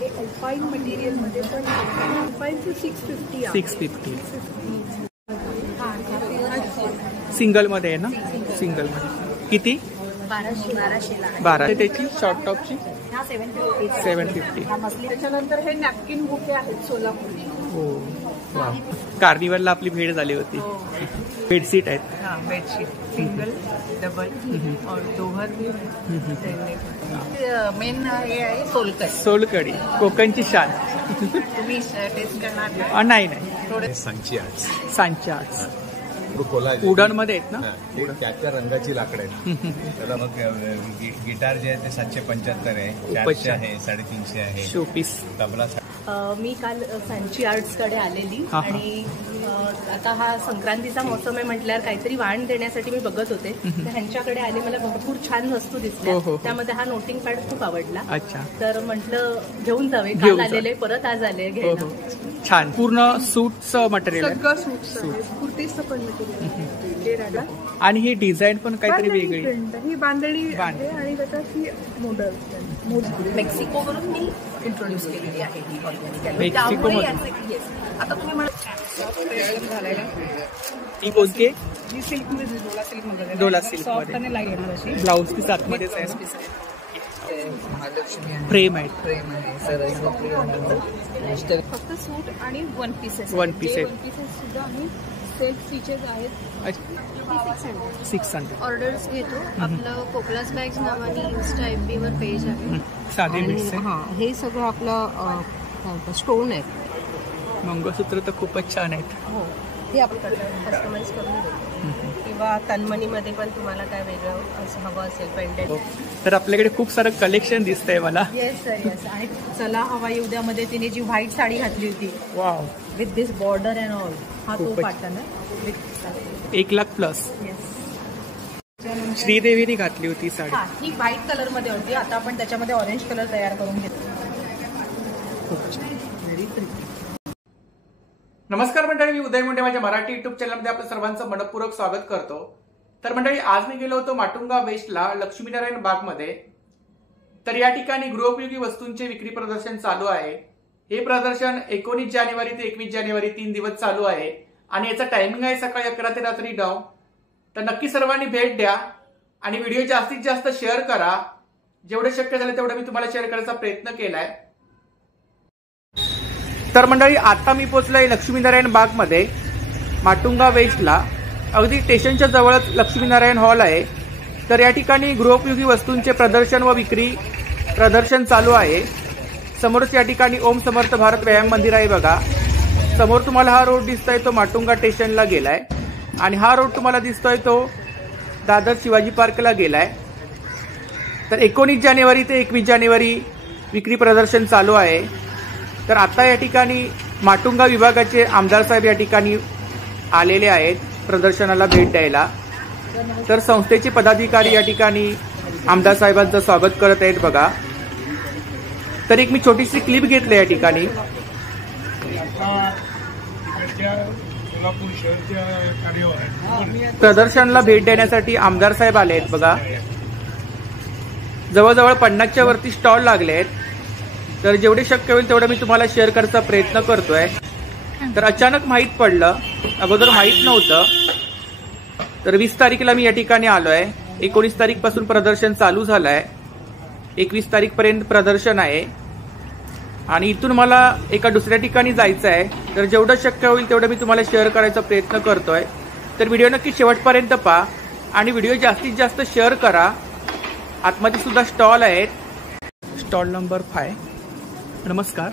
हे अल्पाईन मटेरियलमध्ये पण अल्पाईनचं 650 आहे. 650 सिंगलमध्ये आहे ना? सिंगलमध्ये किती? 1200. त्याची शॉर्ट टॉपची 750. त्याच्यानंतर हे नॅपकिन बुके आहेत सोलापूर. हो वा. कार्निवलला आपली भेट झाली होती. बेडशीट आहेत. हाँ बेडशीट सिंगल डबल और दोहर भी. मेन हे आहे सोलकढी. सोलकढी कोकणची शान. तुम्ही टेस्ट करणार? नाही थोडे सांची आर्ट्स. सांची आर्ट्स उडन मध्ये आहेत ना? त्या रंगाची लाकडं आहेत. त्याला मग गिटार जे आहे ते 775 आहे, 400 आहे, 350 आहे. शोपीस तबला. मी काल सांची आर्ट्स कडे आलेली आणि आता हा संक्रांतीचा मोसम आहे म्हटल्यावर काहीतरी वाण देण्यासाठी मी बघत होते. तर ह्यांच्याकडे आले, मला भरपूर छान वस्तू दिसल्या. त्यामध्ये हा नोटिंग पॅड खूप आवडला. तर म्हटलं घेऊन जावे. काल आलेले, परत आज आले घ्यायला. छान पूर्ण सूटचं मटेरियल आहे. सगळं सूट कुर्तीचं पण मटेरियल. आणि ही डिझाईन पण काहीतरी वेगळी. ही बांधणी आहे आणि त्याच्यात ही मॉडेल मेक्सिकोवरून मी इंट्रोड्यूस केलेली आहे ही ऑर्गॅनिक. मेक्सिको आता तुम्ही मला ही कोणती? ही सिल्क मध्ये, डोला सिल्क मध्ये. ब्लाउज पीस आतमध्येच आहे. फ्रेम आहे. फक्त सूट आणि वन पीसेस. वन पीसेस सुद्धा आम्ही सेल्फ स्टिचेस आहेत. 600 ऑर्डर्स घेतो. आपलं कोकलास बॅग्स नावाने इन्स्टा FB वर पेज आहे. साधे बीट्स आहे. हां, हे सगळं आपलं स्टोन आहे. मंगळसूत्र तर खूपच छान आहेत. हो, हे आपण कस्टमाइज करून देतो. किंवा तन्मणीमध्ये पण तुम्हाला काय वेगळं असं हवं असेल पेंडेंट. तर आपल्याकडे खूप सारं कलेक्शन दिसतंय मला. Yes sir yes. आणि चला हवाई उद्यामध्ये तिने जी व्हाईट साडी घातली होती wow with this border and all, हा तो पॅटर्न आहे. 1,00,000+ श्रीदेवीने घातली होती साडी. ही व्हाईट कलर मध्ये होती. आता आपण त्याच्यामध्ये ऑरेंज कलर तयार करून घेतो. नमस्कार मंडळी, मी उदय मुंडे माझ्या मराठी युट्यूब चॅनलमध्ये आपलं सर्वांचं मनपूर्वक स्वागत करतो. तर मंडळी, आज मी गेलो होतो माटुंगा वेस्टला लक्ष्मीनारायण बागमध्ये. तर या ठिकाणी गृहोपयोगी वस्तूंचे विक्री प्रदर्शन चालू आहे. हे प्रदर्शन 19 जानेवारी ते 21 जानेवारी 3 दिवस चालू आहे आणि याचा टायमिंग आहे सकाळी 11 ते रात्री 9. तर नक्की सर्वांनी भेट द्या आणि व्हिडिओ जास्तीत जास्त शेअर करा. जेवढे शक्य झाले तेवढं मी तुम्हाला शेअर करायचा प्रयत्न केलाय. तर मंडळी, आता मी पोहोचलोय लक्ष्मीनारायण बागमध्ये माटुंगा वेस्टला. अगदी स्टेशनच्या जवळच लक्ष्मीनारायण हॉल आहे. तर या ठिकाणी गृहोपयोगी वस्तूंचे प्रदर्शन व विक्री प्रदर्शन चालू आहे. समोरच या ठिकाणी ओम समर्थ भारत व्यायाम मंदिर आहे बघा. समोर तुम्हाला हा रोड दिसतोय तो माटुंगा स्टेशनला गेलाय आणि हा रोड तुम्हाला दिसतोय तो दादर शिवाजी पार्कला गेलाय. तर 19 जानेवारी ते 21 जानेवारी विक्री प्रदर्शन चालू आहे. तर आता या ठिकाणी माटुंगा विभागाचे आमदार साहेब या ठिकाणी आलेले आहेत प्रदर्शनाला भेट द्यायला. तर संस्थेचे पदाधिकारी या ठिकाणी आमदार साहेबांचं स्वागत करत आहेत बघा. तर एक मी छोटीशी क्लिप घेतली या ठिकाणी. प्रदर्शनाला भेट देण्यासाठी आमदार साहेब आले आहेत बघा. जवळजवळ 50च्या वरती स्टॉल लागले आहेत. तर जेवढे शक्य होईल तेवढं मी तुम्हाला शेअर करायचा प्रयत्न करतोय. तर अचानक माहीत पडलं, अगोदर माहीत नव्हतं. तर 20 तारखेला मी या ठिकाणी आलोय. 19 तारीखपासून प्रदर्शन चालू झालंय. 21 तारीखपर्यंत प्रदर्शन आहे आणि इथून मला एका दुसऱ्या ठिकाणी जायचं आहे. तर जेवढं शक्य होईल तेवढं मी तुम्हाला शेअर करायचा प्रयत्न करतोय. तर व्हिडिओ नक्की शेवटपर्यंत पहा आणि व्हिडिओ जास्तीत जास्त शेअर करा. आतमध्ये सुद्धा स्टॉल आहेत. Stall number 5. नमस्कार,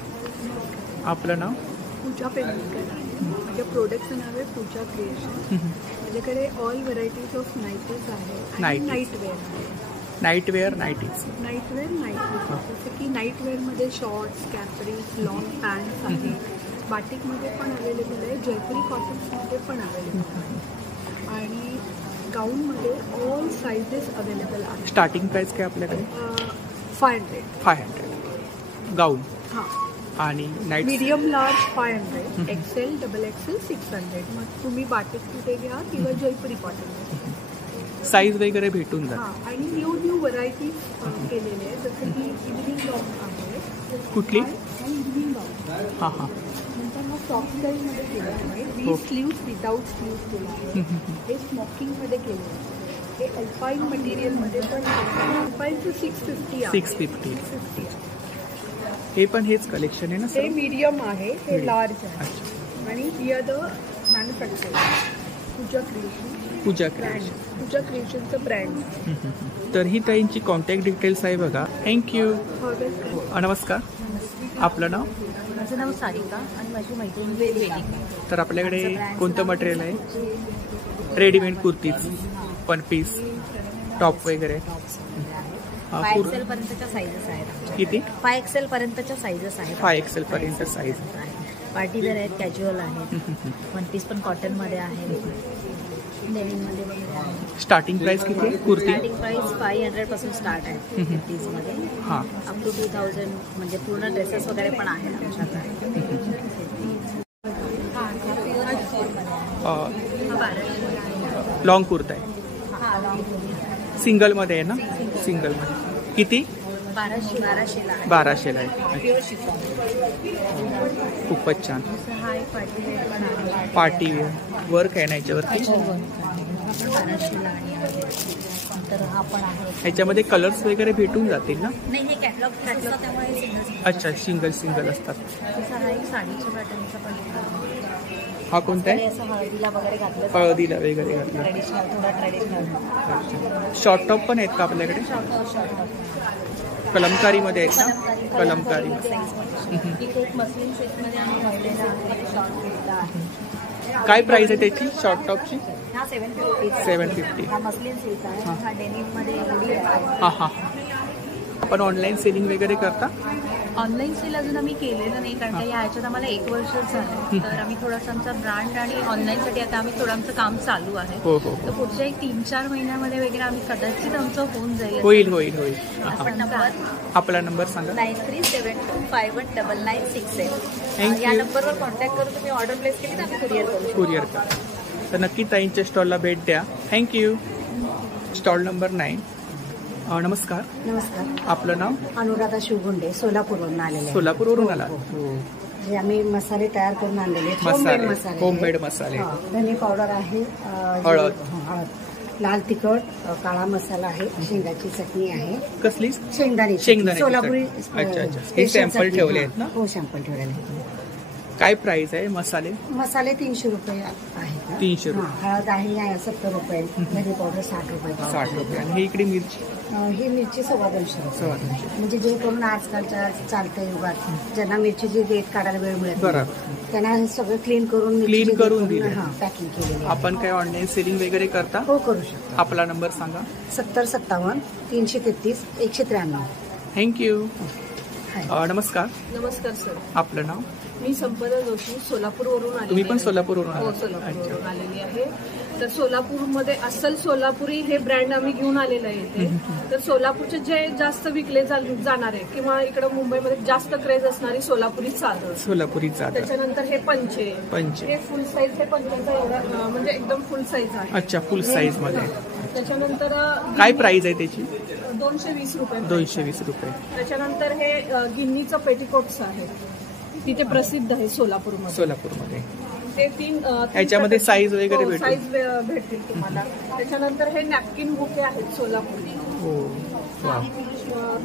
आपलं नाव? पूजा पेंडकर आहे. माझ्या प्रोडक्टचं नाव आहे पूजा क्रिएशन. माझ्याकडे ऑल व्हरायटीज ऑफ नाईटीज आहे. नाईटवेअर आहे. नाईटवेअर नाईटीज. जसं की नाईटवेअरमध्ये शॉर्ट्स, कॅपरीज, लॉंग पॅन्ट्स आहेत. बाटिकमध्ये पण अवेलेबल आहे. जयपुरी कॉटन्समध्ये पण अवेलेबल आहे आणि गाऊनमध्ये ऑल साईजेस अवेलेबल आहेत. स्टार्टिंग प्राइस काय आपल्याकडे? 500 गाऊन. हां. आणि night medium large 500, XL, XXL 600. मग तुम्ही बाटिकमध्ये घ्या किंवा जयपुरी कॉटनमध्ये. साईज वगैरे भेटून जात. हां. आणि न्यू व्हरायटीज केलेले आहेत. जसं की इव्हिनिंग लॉंग आहे, कुठली? इव्हनिंग गाऊन. हां हां. नंतर हा सॉफ्ट मध्ये केलं आहे. हो. स्लीव्स विदाऊट स्लीव्स केलं आहे. हे स्मोकिंगमध्ये केलं आहे. हे अल्पाईन मटेरियलमध्ये पण अल्पाईनचं 650 आहे. 650. हे पण हेच कलेक्शन आहे ना हे सर? मीडियम आहे, हे Medium. लार्ज आहे. अच्छा. आणि here the manufacture Pooja creation. Pooja brand, creation. Pooja क्रिएशनचं ब्रँड. तर ही ताईंची कॉन्टॅक्ट डिटेल्स आहे बघा. थँक्यू. नमस्कार, आपलं नाव? माझं नाव सारिका आणि माझी मैत्रीण वेदिका. तर आपल्याकडे कोणतं मटेरियल आहे? Readymade kurtis, one piece, top वगैरे. 5 XL पर्यंतच्या साईजेस आहेत. किती? 5 XL पर्यंतच्या साईजेस आहेत. 5 XL पर्यंत साईज. पार्टीवेअर आहेत, कॅज्युअल आहेत, वन पीस पण कॉटन मध्ये आहे, डेनिम मध्ये वगैरे आहे. स्टार्टिंग प्राइस किती आहे कुर्ती? स्टार्टिंग प्राइस 500 पासून स्टार्ट आहे कुर्तीज मध्ये. हां. अप टू 2000 म्हणजे पूर्ण ड्रेसेस वगैरे पण आहेत आमच्याकडे. लॉंग कुर्ता आहे, सिंगलमध्ये आहे ना? सिंगलमध्ये किती? 1200 1200 आहे. खूपच छान. पार्टी वर्क आहे ना याच्यावरती? 1200 तर हा पण आहे. ह्याच्यामध्ये कलर्स वगैरे भेटून जातील ना? नाही, हे कॅटलॉग त्यामुळे सिंगल. अच्छा, सिंगल असतात. तसं हा एक साडीच्या पॅटर्नचा पण हा कोणता आहे? असं हळदीला वगैरे घातलं, हळदीला वगैरे घातलं. ट्रेडिशनल, थोडा ट्रेडिशनल. शॉर्ट टॉप पण आहेत का आपल्याकडे? कलमकारीमध्ये आहेत ना? कलमकारी. इथे एक मस्लिन सेटमध्ये आम्ही घातलेला आहे, शॉर्ट कुर्ता आहे. काय प्राइस आहे त्याची शॉर्ट टॉपची? हा 750. 750. हा मस्लिन सिल्क आहे. हा डेनिम मध्ये एवढी आहे. हां हां. आपण ऑनलाईन सेलिंग वगैरे करता? ऑनलाईन सेल अजून आम्ही केलेलं नाही, कारण का ह्याच्यात आम्हाला 1 वर्षच झालं. तर आम्ही थोडंसं आमचा ब्रँड आणि ऑनलाईनसाठी आता आम्ही थोडं आमचं काम चालू आहे. हो हो. तर पुढच्या एक 3-4 महिन्यामध्ये वगैरे आम्ही कदाचित आमचं होऊन जाईल. होईल. आपण नंबर आपला नंबर सांगा. 9372519968. Thank या you. नंबरवर कॉन्टॅक्ट करून तुम्ही ऑर्डर प्लेस केली तर आम्ही कुरिअर करू. तर नक्की ताईंच्या स्टॉलला भेट द्या. थँक्यू. Stall number 9. नमस्कार, नमस्कार. आपलं नाव? अनुराधा शिवगुंडे, सोलापूरवरून आलेले आहे. सोलापूरवरून आला? जे आम्ही मसाले तयार करून आणलेले आहेत. होममेड मसाले. धने पावडर आहे, हळद. लाल तिखट, काळा मसाला आहे, शेंगाची चटणी आहे. कसली? शेंगदाणे सोलापुरी. अच्छा. हे सॅम्पल ठेवले आहेत ना? हो, सॅम्पल ठेवलेले आहेत. काय प्राइस आहे मसाले? मसाले 300 रुपये आहेत. 300 रुपये. हळद आहे 70 रुपये, धने पावडर 60 रुपये. 60 रुपये. आणि हे इकडे मिरची? ही मिरची 250 रुपये. 250. म्हणजे जे करून आजकालच्या चालत्या युगात ज्यांना मिरचीची रेट काढायला वेळ मिळत नाही, बरोबर, त्यांना हे सगळं क्लीन करून दिले. पॅकिंग केलेली. आपण काय ऑनलाईन सेलिंग वगैरे करता? हो, करू शकतो. आपला नंबर सांगा. 7057 333 193. थँक्यू. नमस्कार, नमस्कार सर. आपलं नाव? मी संपदा जोशी, सोलापूरवरून आले. तुम्ही पण सोलापूरवरून हो, आला? सोलापूरवरून आलेली आहे. तर सोलापूरमध्ये अस्सल सोलापुरी हे ब्रँड आम्ही घेऊन आलेलं आहे इथे. तर सोलापूरचे जे जास्त विकले जाणारे किंवा इकडं मुंबईमध्ये जास्त क्रेज असणारी सोलापुरी चादर. सोलापुरी चादर. त्याच्यानंतर हे पंचे. हे फुल साईज, हे पंचेचा एवढा म्हणजे एकदम फुल साईज आहे. अच्छा, फुल साईज मध्ये. त्याच्यानंतर काय प्राइस आहे त्याची? 220 रुपये. 220 रुपये. त्याच्यानंतर हे गिन्नीचं पेटिकोट्स आहे, तिथे प्रसिद्ध आहे सोलापूरमध्ये. ते 3 याच्यामध्ये साईज वगैरे भेटेल? साईज भेटतील तुम्हाला. त्याच्यानंतर हे नॅपकिन बुके आहेत सोलापुरी. हो, वाव.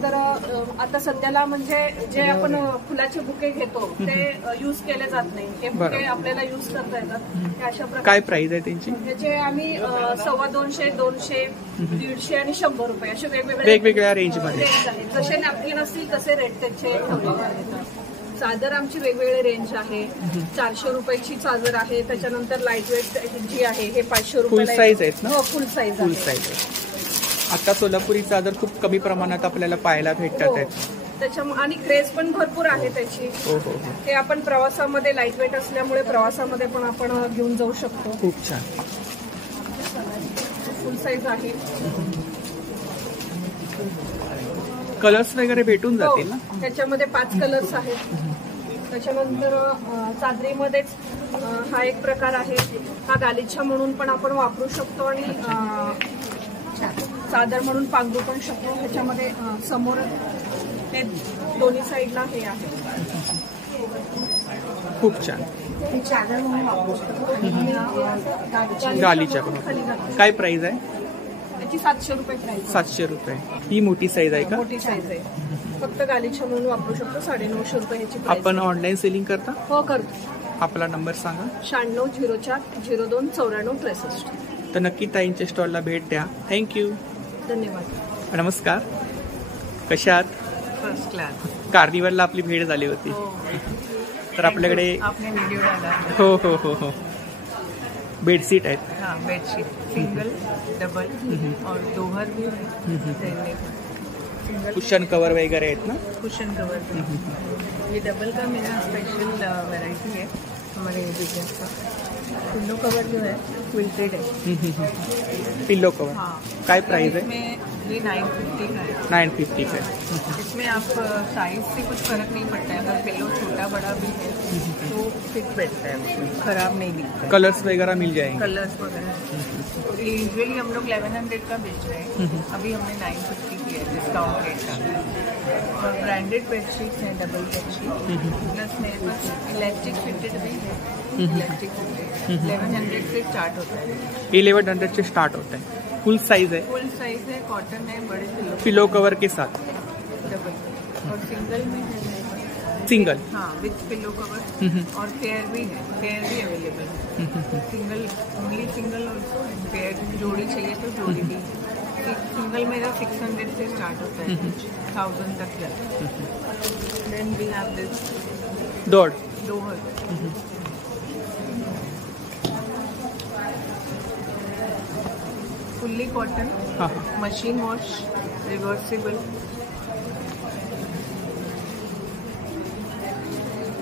तर आता सध्याला म्हणजे जे आपण फुलाचे बुके घेतो ते यूज केले जात नाही. हे बुके आपल्याला यूज करता येतात. हे अशा प्रकारे. काय प्राइस आहे त्यांची? त्याचे आम्ही 250, 200, 150 आणि 100 रुपये असे वेगवेगळ्या रेंजमध्ये आहेत. जसे नॅपकिन असतील तसे रेट त्याचे ठेवलेले आहेत. चादर आमची वेगवेगळे रेंज आहे. 400 रुपयाची चादर आहे. त्याच्यानंतर लाईट वेट जी आहे हे 500 रुपये. फुल साईज आहेत ना? हो, फुल साईज. आता सोलापुरी चादर खूप कमी प्रमाणात आपल्याला पाहायला भेटतात आहेत. त्याच्यामुळे आणि क्रेज पण भरपूर आहे त्याची. हो. ते आपण प्रवासामध्ये लाईट वेट असल्यामुळे प्रवासामध्ये पण आपण घेऊन जाऊ शकतो. खूप छान. फुल साईज आहे. कलर्स वगैरे भेटून जातील ना? त्याच्यामध्ये 5 कलर्स आहेत. त्याच्यानंतर चादरीमध्येच हा एक प्रकार आहे. हा गालिचा म्हणून पण आपण वापरू शकतो आणि चादर म्हणून पांघरू पण शकतो. ह्याच्यामध्ये समोर हे दोन्ही साईडला हे आहे. खूप छान. ती चादर म्हणून वापरू शकतो. गालीच्या पण काय प्राइस आहे? याची 700 रुपये प्राइस. 700 रुपये. ही मोठी साईज आहे का? मोठी साईज आहे. फक्त गालीच्या म्हणून वापरू शकतो. 950 रुपये ह्याची प्राइस. आपण ऑनलाईन सेलिंग करता? हो करतो. आपला नंबर सांगा. 9604029463. तर नक्की ताईंच्या स्टॉलला भेट द्या. थँक्यू. धन्यवाद. नमस्कार. कशा आहात? First class. कार्निवलला आपली भेट झाली होती. तर आपल्याकडे आपने व्हिडिओ डाला. हो हो हो हो बेडशीट आहेत. हाँ, बेडशीट सिंगल डबल और दोहर भी है. कुशन कवर वगैरे आहेत ना? कुशन कवर भी. ये डबल का मेरा स्पेशल वैरायटी है हमारे बिजनेस का. पिल्लो कवर जो है क्विल्टेड है. Pillow cover. हाँ. काय प्राइस है? इसमें ये 950 का है. 950 का है. इसमें आप साइज से कुछ फर्क नहीं पड़ता है. अगर पिल्लो छोटा बड़ा भी है तो फिट बैठता है, उसमें खराब नहीं दिखता है. कलर्स वगैरह मिल जाएंगे. कलर्स वगैरह यूजुअली हम लोग 1100 का बेच रहे हैं. अभी हमने 950 किया है डिस्काउंट रेट का. और ब्रांडेड बेडशीट्स हैं, डबल बेडशीट प्लस मेरे पास इलास्टिक फिटेड भी है. इलास्टिक फिटेड 1100 से स्टार्ट होता है. 1100 से स्टार्ट होता है. फुल साइज है. फुल साइज है, कॉटन है, बड़े पिलो कवर के साथ. डबल और सिंगल में है. सिंगल. हाँ, विथ पिलो कवर. और फेयर भी है, फेयर भी अवेलेबल है. Single only single also. Fair जोड़ी चाहिए तो जोड़ी भी. सिंगल मेरा 600 से स्टार्ट होता है, 1000 तक जाता है. देन वी हैव दिस दोहर. फुल्ली कॉटन, हाँ. Machine wash, reversible.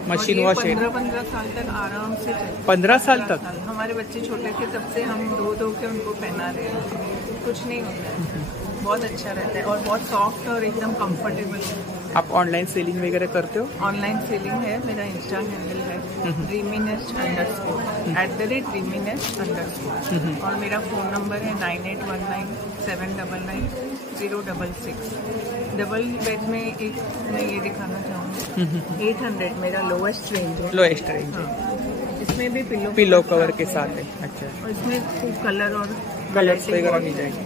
Machine wash है. 15 साल तक आराम से चलता. 15 साल तक. हमारे बच्चे छोटे थे तब से हम धो के उनको पहना रहे हैं. कुछ नहीं होता है. बहुत अच्छा रहता है और बहुत सॉफ्ट और एकदम कंफर्टेबल है. आप ऑनलाइन सेलिंग वगैरह करते हो? ऑनलाइन सेलिंग है. मेरा इंस्टा हैंडल है dreaminest_, @dreaminest_. और मेरा फ़ोन नंबर है 9819799066. डबल बेड में एक मैं ये दिखाना चाहूँगी. 800 मेरा लोएस्ट रेंज है. Lowest range. हाँ. इसमें भी पिलो कवर के साथ है. अच्छा. और इसमें खूब कलर और कलर्स वगैरह मिल जाएंगे.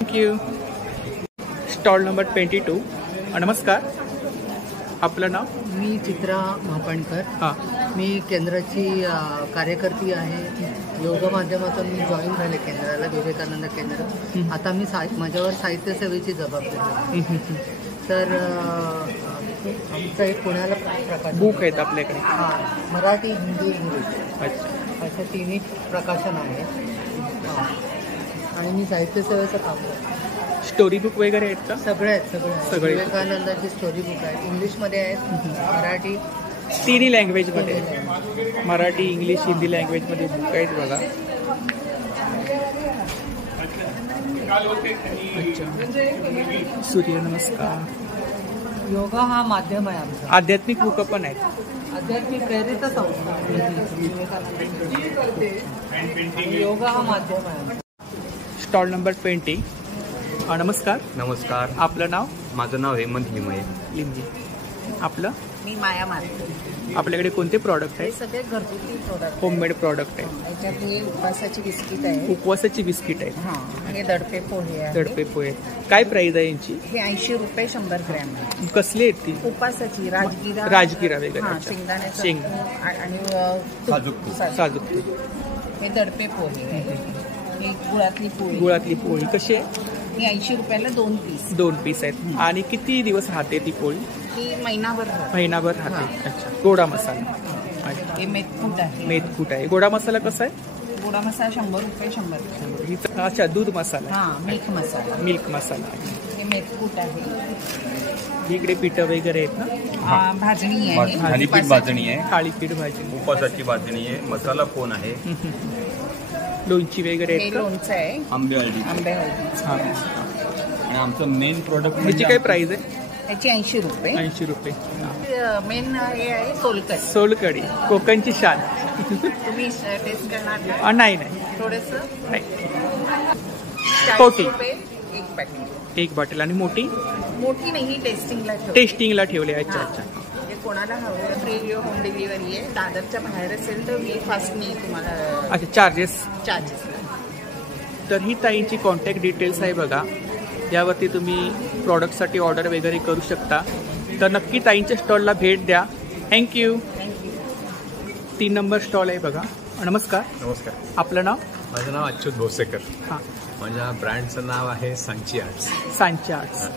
Thank you. Stall number 22. नमस्कार. आपलं नाव? मी चित्रा महापणकर. हां. मी केंद्राची कार्यकर्ती आहे. योग माध्यमातून मी जॉईन झाले केंद्राला, विवेकानंद केंद्र. आता मी माझ्यावर साहित्य सेवेची जबाबदारी. तर आमचं एक पुण्याला प्रकाशन बुक आहेत आपल्याकडे. हां, मराठी, हिंदी, इंग्लिश अच्छा. असे तिन्ही प्रकाशन आहे. आणि मी साहित्य सेवेचं काम करतो. स्टोरी बुक वगैरे आहेत का? सगळे आहेत. सगळे. विवेकानंदाची स्टोरी बुक आहेत. इंग्लिशमध्ये आहेत, मराठी, तिन्ही लँग्वेजमध्ये. मराठी, इंग्लिश, हिंदी लँग्वेजमध्ये बुक आहेत बघा. अच्छा. सूर्य नमस्कार. योगा हा माध्यम आहे आमचा. आध्यात्मिक बुक पण आहेत. आध्यात्मिक प्रेरितच आहोत. योगा हा माध्यम आहे. Stall number 20. नमस्कार. नमस्कार. आपलं नाव? माझं नाव हेमंत लिमये. लिंबी. आपलं? मी माया मारते. आपल्याकडे कोणते प्रॉडक्ट हे आहेत? सगळे घरगुती प्रोडक्ट. होममेड प्रॉडक्ट आहे. याच्यात हे उपवासाची बिस्किट आहे. उपवासाची बिस्किट आहेत. हां, हे दडपे पोहे आहे. दडपे पोहे. काय प्राइस आहे यांची? हे 80 रुपये 100 ग्रॅम. कसली आहेत ती? उपासाची राजगिरा. राजगिरा वगैरे. हां, अच्छा. शेंगदाण्याचं शेंग. तूप आणि साजूक तूप. हे दडपे पोहे आहे. ही गुळातली पोळी. गुळातली पोळी कशी आहे? ही 80 रुपयाला 2 पीस. 2 पीस आहेत. आणि किती दिवस राहते ती पोळी? ही महिनाभर राहते. महिनाभर राहते. अच्छा. गोडा मसाला. हे मेथकूट आहे. मेथकूट आहे. गोडा मसाला कसा आहे? गोडा मसाला 100 रुपये 100. हिचा अच्छा दूध मसाला. हां, मिल्क मसाला. मिल्क मसाला. हे मेथकूट आहे. इकडे पिठं वगैरे आहेत ना? भाजणी आहे. थालीपीठ भाजणी आहे, थालीपीठ भाजी, उपवासाची भाजणी आहे, मसाला कोण आहे, लोणची वगैरे हे आहेत का? लोणचं आहे. आंबे हळदी. आंबे हळदी. हां. आणि आमचं मेन प्रोडक्ट ह्याची काय प्राइस आहे? याची 80 रुपये. 80 रुपये. मेन हे आहे सोलकढी. सोलकढी कोकणची शान. तुम्ही टेस्ट करणार का? नाही थोडंसं नाही. 40 पोटी. रुपये एक पॅकेट. एक बॉटल. आणि मोठी? मोठी नाही, ही टेस्टिंगला ठेवली. टेस्टिंगला ठेवले. अच्छा हां. अच्छा. हे कोणाला हवं फ्री होम डिलिव्हरी आहे. दादरच्या बाहेर असेल तर मी तुम्हाला अच्छा, चार्जेस. चार्जेस. तर ही ताईंची कॉन्टॅक्ट डिटेल्स आहे बघा, यावरती तुम्ही प्रॉडक्टसाठी ऑर्डर वगैरे करू शकता. तर नक्की ताईंच्या स्टॉलला भेट द्या. थँक्यू. 3 नंबर स्टॉल आहे बघा. नमस्कार. नमस्कार. आपलं नाव? माझं नाव अच्युत भोसेकर. हां. माझ्या ब्रँडचं नाव आहे सांची आर्ट्स. सांची आर्ट्स.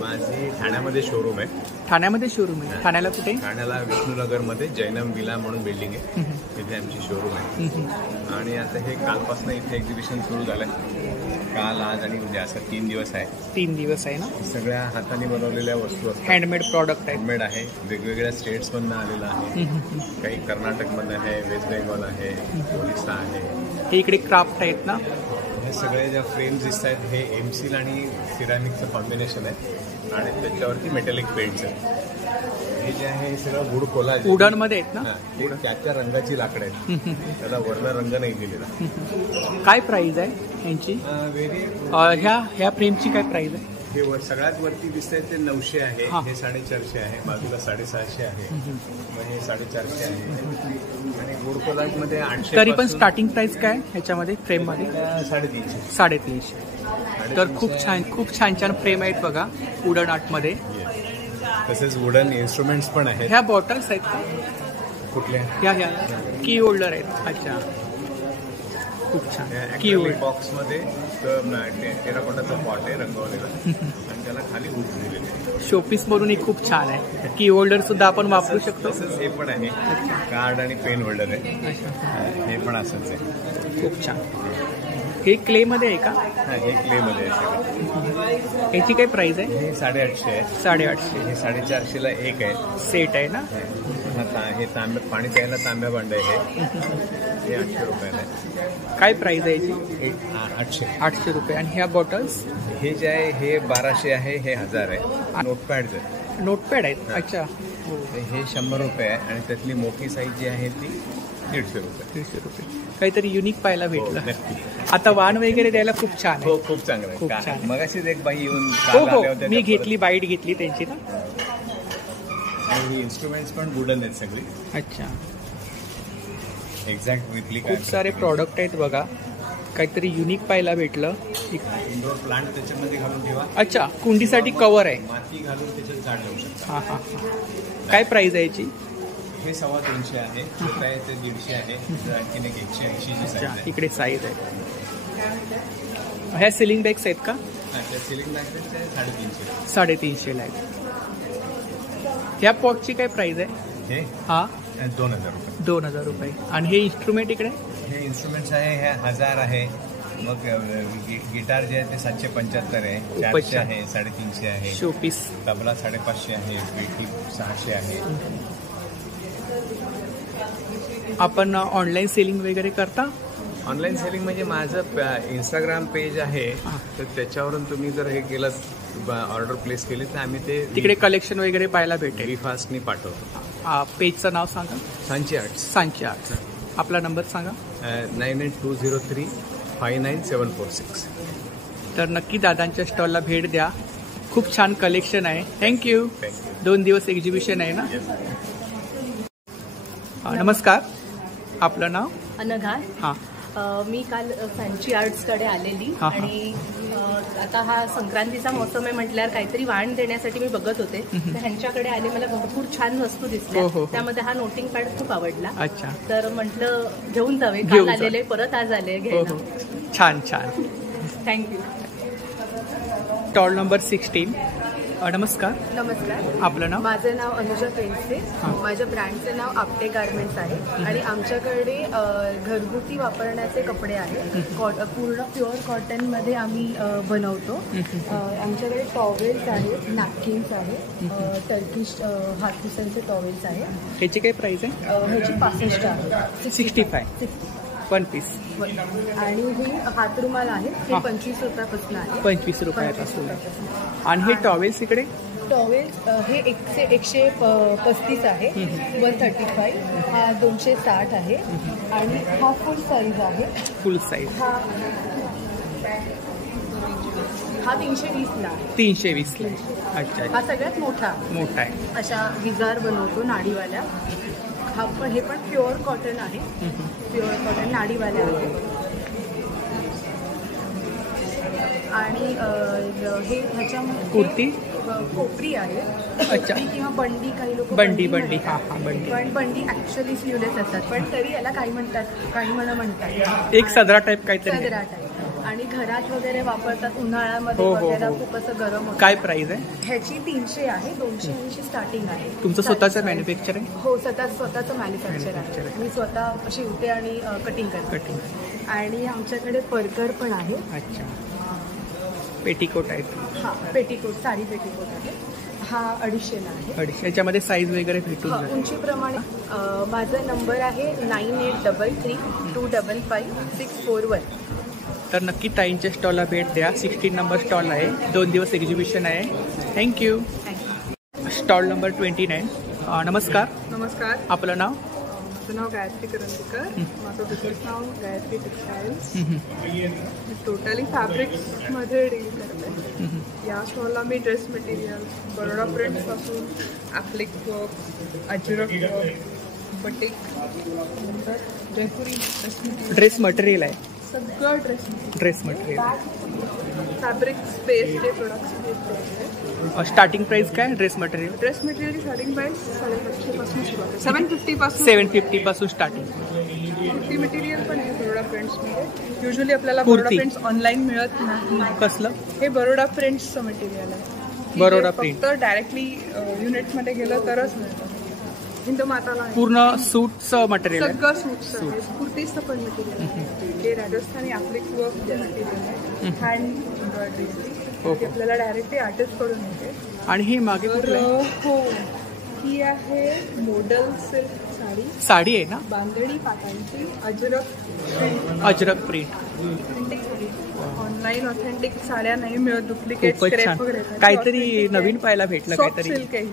माझी ठाण्यामध्ये शोरूम आहे. ठाण्यामध्ये शोरूम आहे. ठाण्याला कुठे? ठाण्याला विष्णुनगरमध्ये जैनम विला म्हणून बिल्डिंग आहे, तिथे आमची शोरूम आहे. आणि आता हे कालपासून इथे एक्झिबिशन सुरू झालंय. काल, आज आणि उद्या असं 3 दिवस आहे. 3 दिवस आहे ना. सगळ्या हाताने बनवलेल्या वस्तू असतात. हँडमेड प्रॉडक्ट आहे. हँडमेड आहे. वेगवेगळ्या स्टेट्समधनं आलेलं आहे. काही कर्नाटकमधनं आहे, वेस्ट बेंगॉल आहे, ओरिसा आहे. हे इकडे क्राफ्ट आहेत ना. हे सगळे ज्या फ्रेम्स दिसत आहेत हे एमसील आणि सिरामिकचं कॉम्बिनेशन आहे आणि त्याच्यावरती मेटॅलिक पेंट्स आहेत. हे जे आहे हे सगळं वूड कोलाज वुडन मध्ये आहेत ना. ते त्या रंगाची लाकडं आहेत, त्याला वर्ण रंग नाही दिलेला. काय प्राइस आहे यांची? ह्या फ्रेमची काय प्राइस आहे? हे सगळ्यात वरती दिसत आहे ते 900 आहे, हे 450 आहे, बाजूला 650 आहे, मग हे 450 आहे आणि वूड कोलाज मध्ये 800. तरी पण स्टार्टिंग प्राइस काय ह्याच्यामध्ये फ्रेम मध्ये? 350. 350. तर खूप छान फ्रेम आहेत बघा वुडन आर्ट मध्ये. तसेच वुडन इन्स्ट्रुमेंट्स पण आहेत. ह्या बॉटल्स आहेत का? कुठल्या? ह्या की होल्डर आहेत. अच्छा, खूप छान. की होल्डर बॉक्स मध्ये टेराकोटाचा पॉट आहे रंगवलेला आणि त्याला खाली वूड दिलेलं आहे. शोपीस म्हणून हे खूप छान आहे. की होल्डर सुद्धा आपण वापरू शकतो. तसंच हे पण आहे, कार्ड आणि पेन होल्डर आहे. हे पण असंच आहे. खूप छान. हे क्ले मध्ये आहे का? हे क्ले मध्ये आहे. याची काय प्राइस आहे? हे 850 आहे. 850. हे 450ला एक आहे. सेट आहे ना. हे तांब्या पाणी प्यायला तांब्या भांड आहे. हे 800 रुपयाला आहे. काय प्राइस आहे याची? 800 रुपये. आणि ह्या बॉटल्स? हे जे आहे हे 1200 आहे, हे 1000 आहे. नोटपॅड आहेत. अच्छा. हे 100 रुपये आहे आणि त्यातली मोठी साईज जी आहे ती 150 रुपये. 150 रुपये. काहीतरी युनिक पाहायला भेटलं. नक्की. आता वाण वगैरे द्यायला खूप छान आहे. हो, खूप चांगलं आहे. खूप छान. मगाशीच एक बाई येऊन हो, मी घेतली, बाईट घेतली त्यांची ना. आणि इन्स्ट्रुमेंट्स पण वुडन आहेत सगळी. अच्छा. Exact replica. खूप सारे प्रॉडक्ट आहेत बघा, काहीतरी युनिक पाहायला भेटलं. इंडोर प्लांट त्याच्यामध्ये घालून ठेवा. अच्छा, कुंडीसाठी कव्हर आहे. माती घालून त्याच्यात झाड लावू शकता. हां. काय प्राइस आहे याची? हे 350 आहे, छोटा आहे ते 150 आहे, आणखीन एक 180 ची साईज आहे. इकडे साईज आहे. ह्या सिलिंग बॅग्स आहेत का? त्या सिलिंग बॅग 350. 350 ला आहेत. ह्या पॉटची काय प्राइस आहे? हे 2000 रुपये. 2000 रुपये. आणि हे इन्स्ट्रुमेंट इकडे? हे इन्स्ट्रुमेंट्स आहे, हे 1000 आहे. मग गिटार जे आहे ते 775 आहे, 400 आहे, 350 आहे. शोपीस तबला 550 आहे, पेटी 600 आहे. आपण ऑनलाईन सेलिंग वगैरे करता? ऑनलाईन सेलिंग म्हणजे माझं इंस्टाग्राम पेज आहे, तर त्याच्यावरून तुम्ही जर हे केलं, ऑर्डर प्लेस केली तर आम्ही ते तिकडे कलेक्शन वगैरे पाहायला भेटेल. फास्टनी पाठवतो. पेजचं नाव सांगा. सांची आर्ट्स. सांची आर्ट्स. आपला नंबर सांगा. 9820359746. तर नक्की दादांच्या स्टॉलला भेट द्या. खूप छान कलेक्शन आहे. थँक्यू. 2 दिवस एक्झिबिशन आहे ना. नमस्कार. आपलं नाव? अनघा. हां. मी काल फॅन्सी आर्ट्सकडे आलेली आणि आता हा संक्रांतीचा मोसम आहे म्हटल्यावर काहीतरी वाण देण्यासाठी मी बघत होते. तर ह्यांच्याकडे आले, मला भरपूर छान वस्तू दिसल्या. त्यामध्ये हा नोटिंग पॅड खूप आवडला. अच्छा. तर म्हटलं घेऊन जावे. काल आलेले, परत आज आले घ्यायला. छान. थँक्यू. Stall number 16. नमस्कार. आपलं नाव? माझं नाव अनुजा पेंडसे. माझ्या ब्रँडचे नाव आपटे गार्मेंट्स आहे आणि आमच्याकडे घरगुती वापरण्याचे कपडे आहेत. पूर्ण प्युअर कॉटनमध्ये आम्ही बनवतो. आमच्याकडे टॉवेल्स आहेत, नॅपकिन्स आहेत, टर्किश हातपुसांचे टॉवेल्स आहेत. ह्याची काय प्राइस आहे? ह्याची 65 आहे. 65 1 पीस. आणि हे हातरुमाल आहेत, हे 25 रुपयापासून आहे. 25 रुपयापासून. आणि हे टॉवेल्स इकडे? टॉवेल्स हे 135 आहे. 135. हा 260 आहे आणि हा फुल साईज आहे. फुल साईज. हा 320ला आहे. 320ला. अच्छा हा सगळ्यात मोठा मोठा आहे. अशा विजार बनवतो नाडीवाल्या. हा पण हे पण प्युअर कॉटन आहे. प्युअर कॉटन नाडीवाल्या आहे. आणि हे ह्याच्यामध्ये कुर्ती कोपरी आहे. अच्छा. कोपरी किंवा बंडी, काही लोक बंडी म्हणतात. हा हा बंडी. पण बंडी ऍक्च्युअली स्लीवलेस असतात, पण तरी याला काही म्हणतात, काही म्हणतात एक सदरा टाईप काहीतरी. सदरा टाईप. आणि घरात वगैरे वापरतात उन्हाळ्यामध्ये वगैरे, खूप असं गरम होतं. काय प्राइस आहे ह्याची 300 आहे. 280 स्टार्टिंग आहे. तुमचं स्वतःचं मॅन्युफॅक्चर आहे? हो, स्वतःचं मॅन्युफॅक्चर आहे. मी स्वतः शिवते आणि कटिंग करते. आणि आमच्याकडे परकर पण आहे. अच्छा. पेटीकोट आहे. हा, पेटीकोट, साडी पेटीकोट आहे. हा 250ला आहे. 250. याच्यामध्ये साईज वगैरे भेटून जाईल. उंचीप्रमाणे. माझा नंबर आहे 9833255641. तर नक्की ताईंच्या स्टॉलला भेट द्या. 16 नंबर स्टॉल आहे. 2 दिवस एक्झिबिशन आहे. थँक्यू. Stall number 29. नमस्कार. नमस्कार. आपलं नाव? माझं नाव गायत्री करंदीकर. माझं बिझनेस नाव गायत्री टेक्सटाईल्स. मी टोटली फॅब्रिक्समध्ये डील करते. या स्टॉलला मी ड्रेस मटेरियल्स, बरोडा प्रिंट्सपासून applique work, Ajrak work, batik, नंतर जयपुरी ड्रेस मटेरियल आहे. सगळं dress material. Fabric based products starting price काय dress material? Dress material starting price 750 पासून सुरू होते. 750 पासून स्टार्टिंग. कुर्ती मटेरियल पण आहे बरोडा प्रिंट्समध्ये. युजली आपल्याला बरोडा प्रिंट्स ऑनलाईन मिळत नाही. कसलं? हे बरोडा प्रिंट्सचं मटेरियल आहे. बरोडा प्रिंट तर डायरेक्टली युनिटमध्ये गेलं तरच मिळतं. हिंदमाताला पूर्ण सूटचं मटेरियल आहे. सगळं सूटचं आहे. कुर्तीचं पण मटेरियल आहे. हे राजस्थानी ॲप्लिक वर्कचं मटेरियल आहे. Hand embroidery. ते आपल्याला डायरेक्टली आर्टिस्ट कडून येते. आणि हे मागे कुठलं? हो, ही आहे मोडल सिल्क साडी आहे ना? बांधणी काठांची अजरक प्रिंट. ऑनलाईन ऑथेंटिक साड्या नाही मिळत. डुप्लिकेट स्क्रॅप वगैरे काहीतरी नवीन पाहायला भेटलं. काहीतरी सिल्क आहे.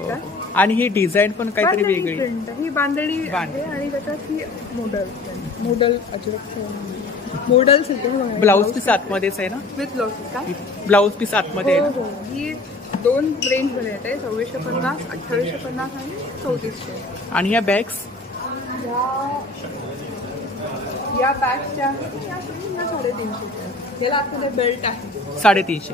आणि ही डिझाईन पण काहीतरी वेगळी. ही बांधणी आहे आणि त्याच्यात ही मोडल अजरक मोडल सिल्क. ब्लाऊज पीस आतमध्येच आहे ना? With blouse. ब्लाऊज पीस आतमध्ये आहे. ही 2 रेंजमध्ये येते. 2650, 2850 आणि 3400. आणि ह्या बॅग्स? या बॅग्स ज्या आहेत त्या 350. ह्याला आपल्याला बेल्ट आहे 350.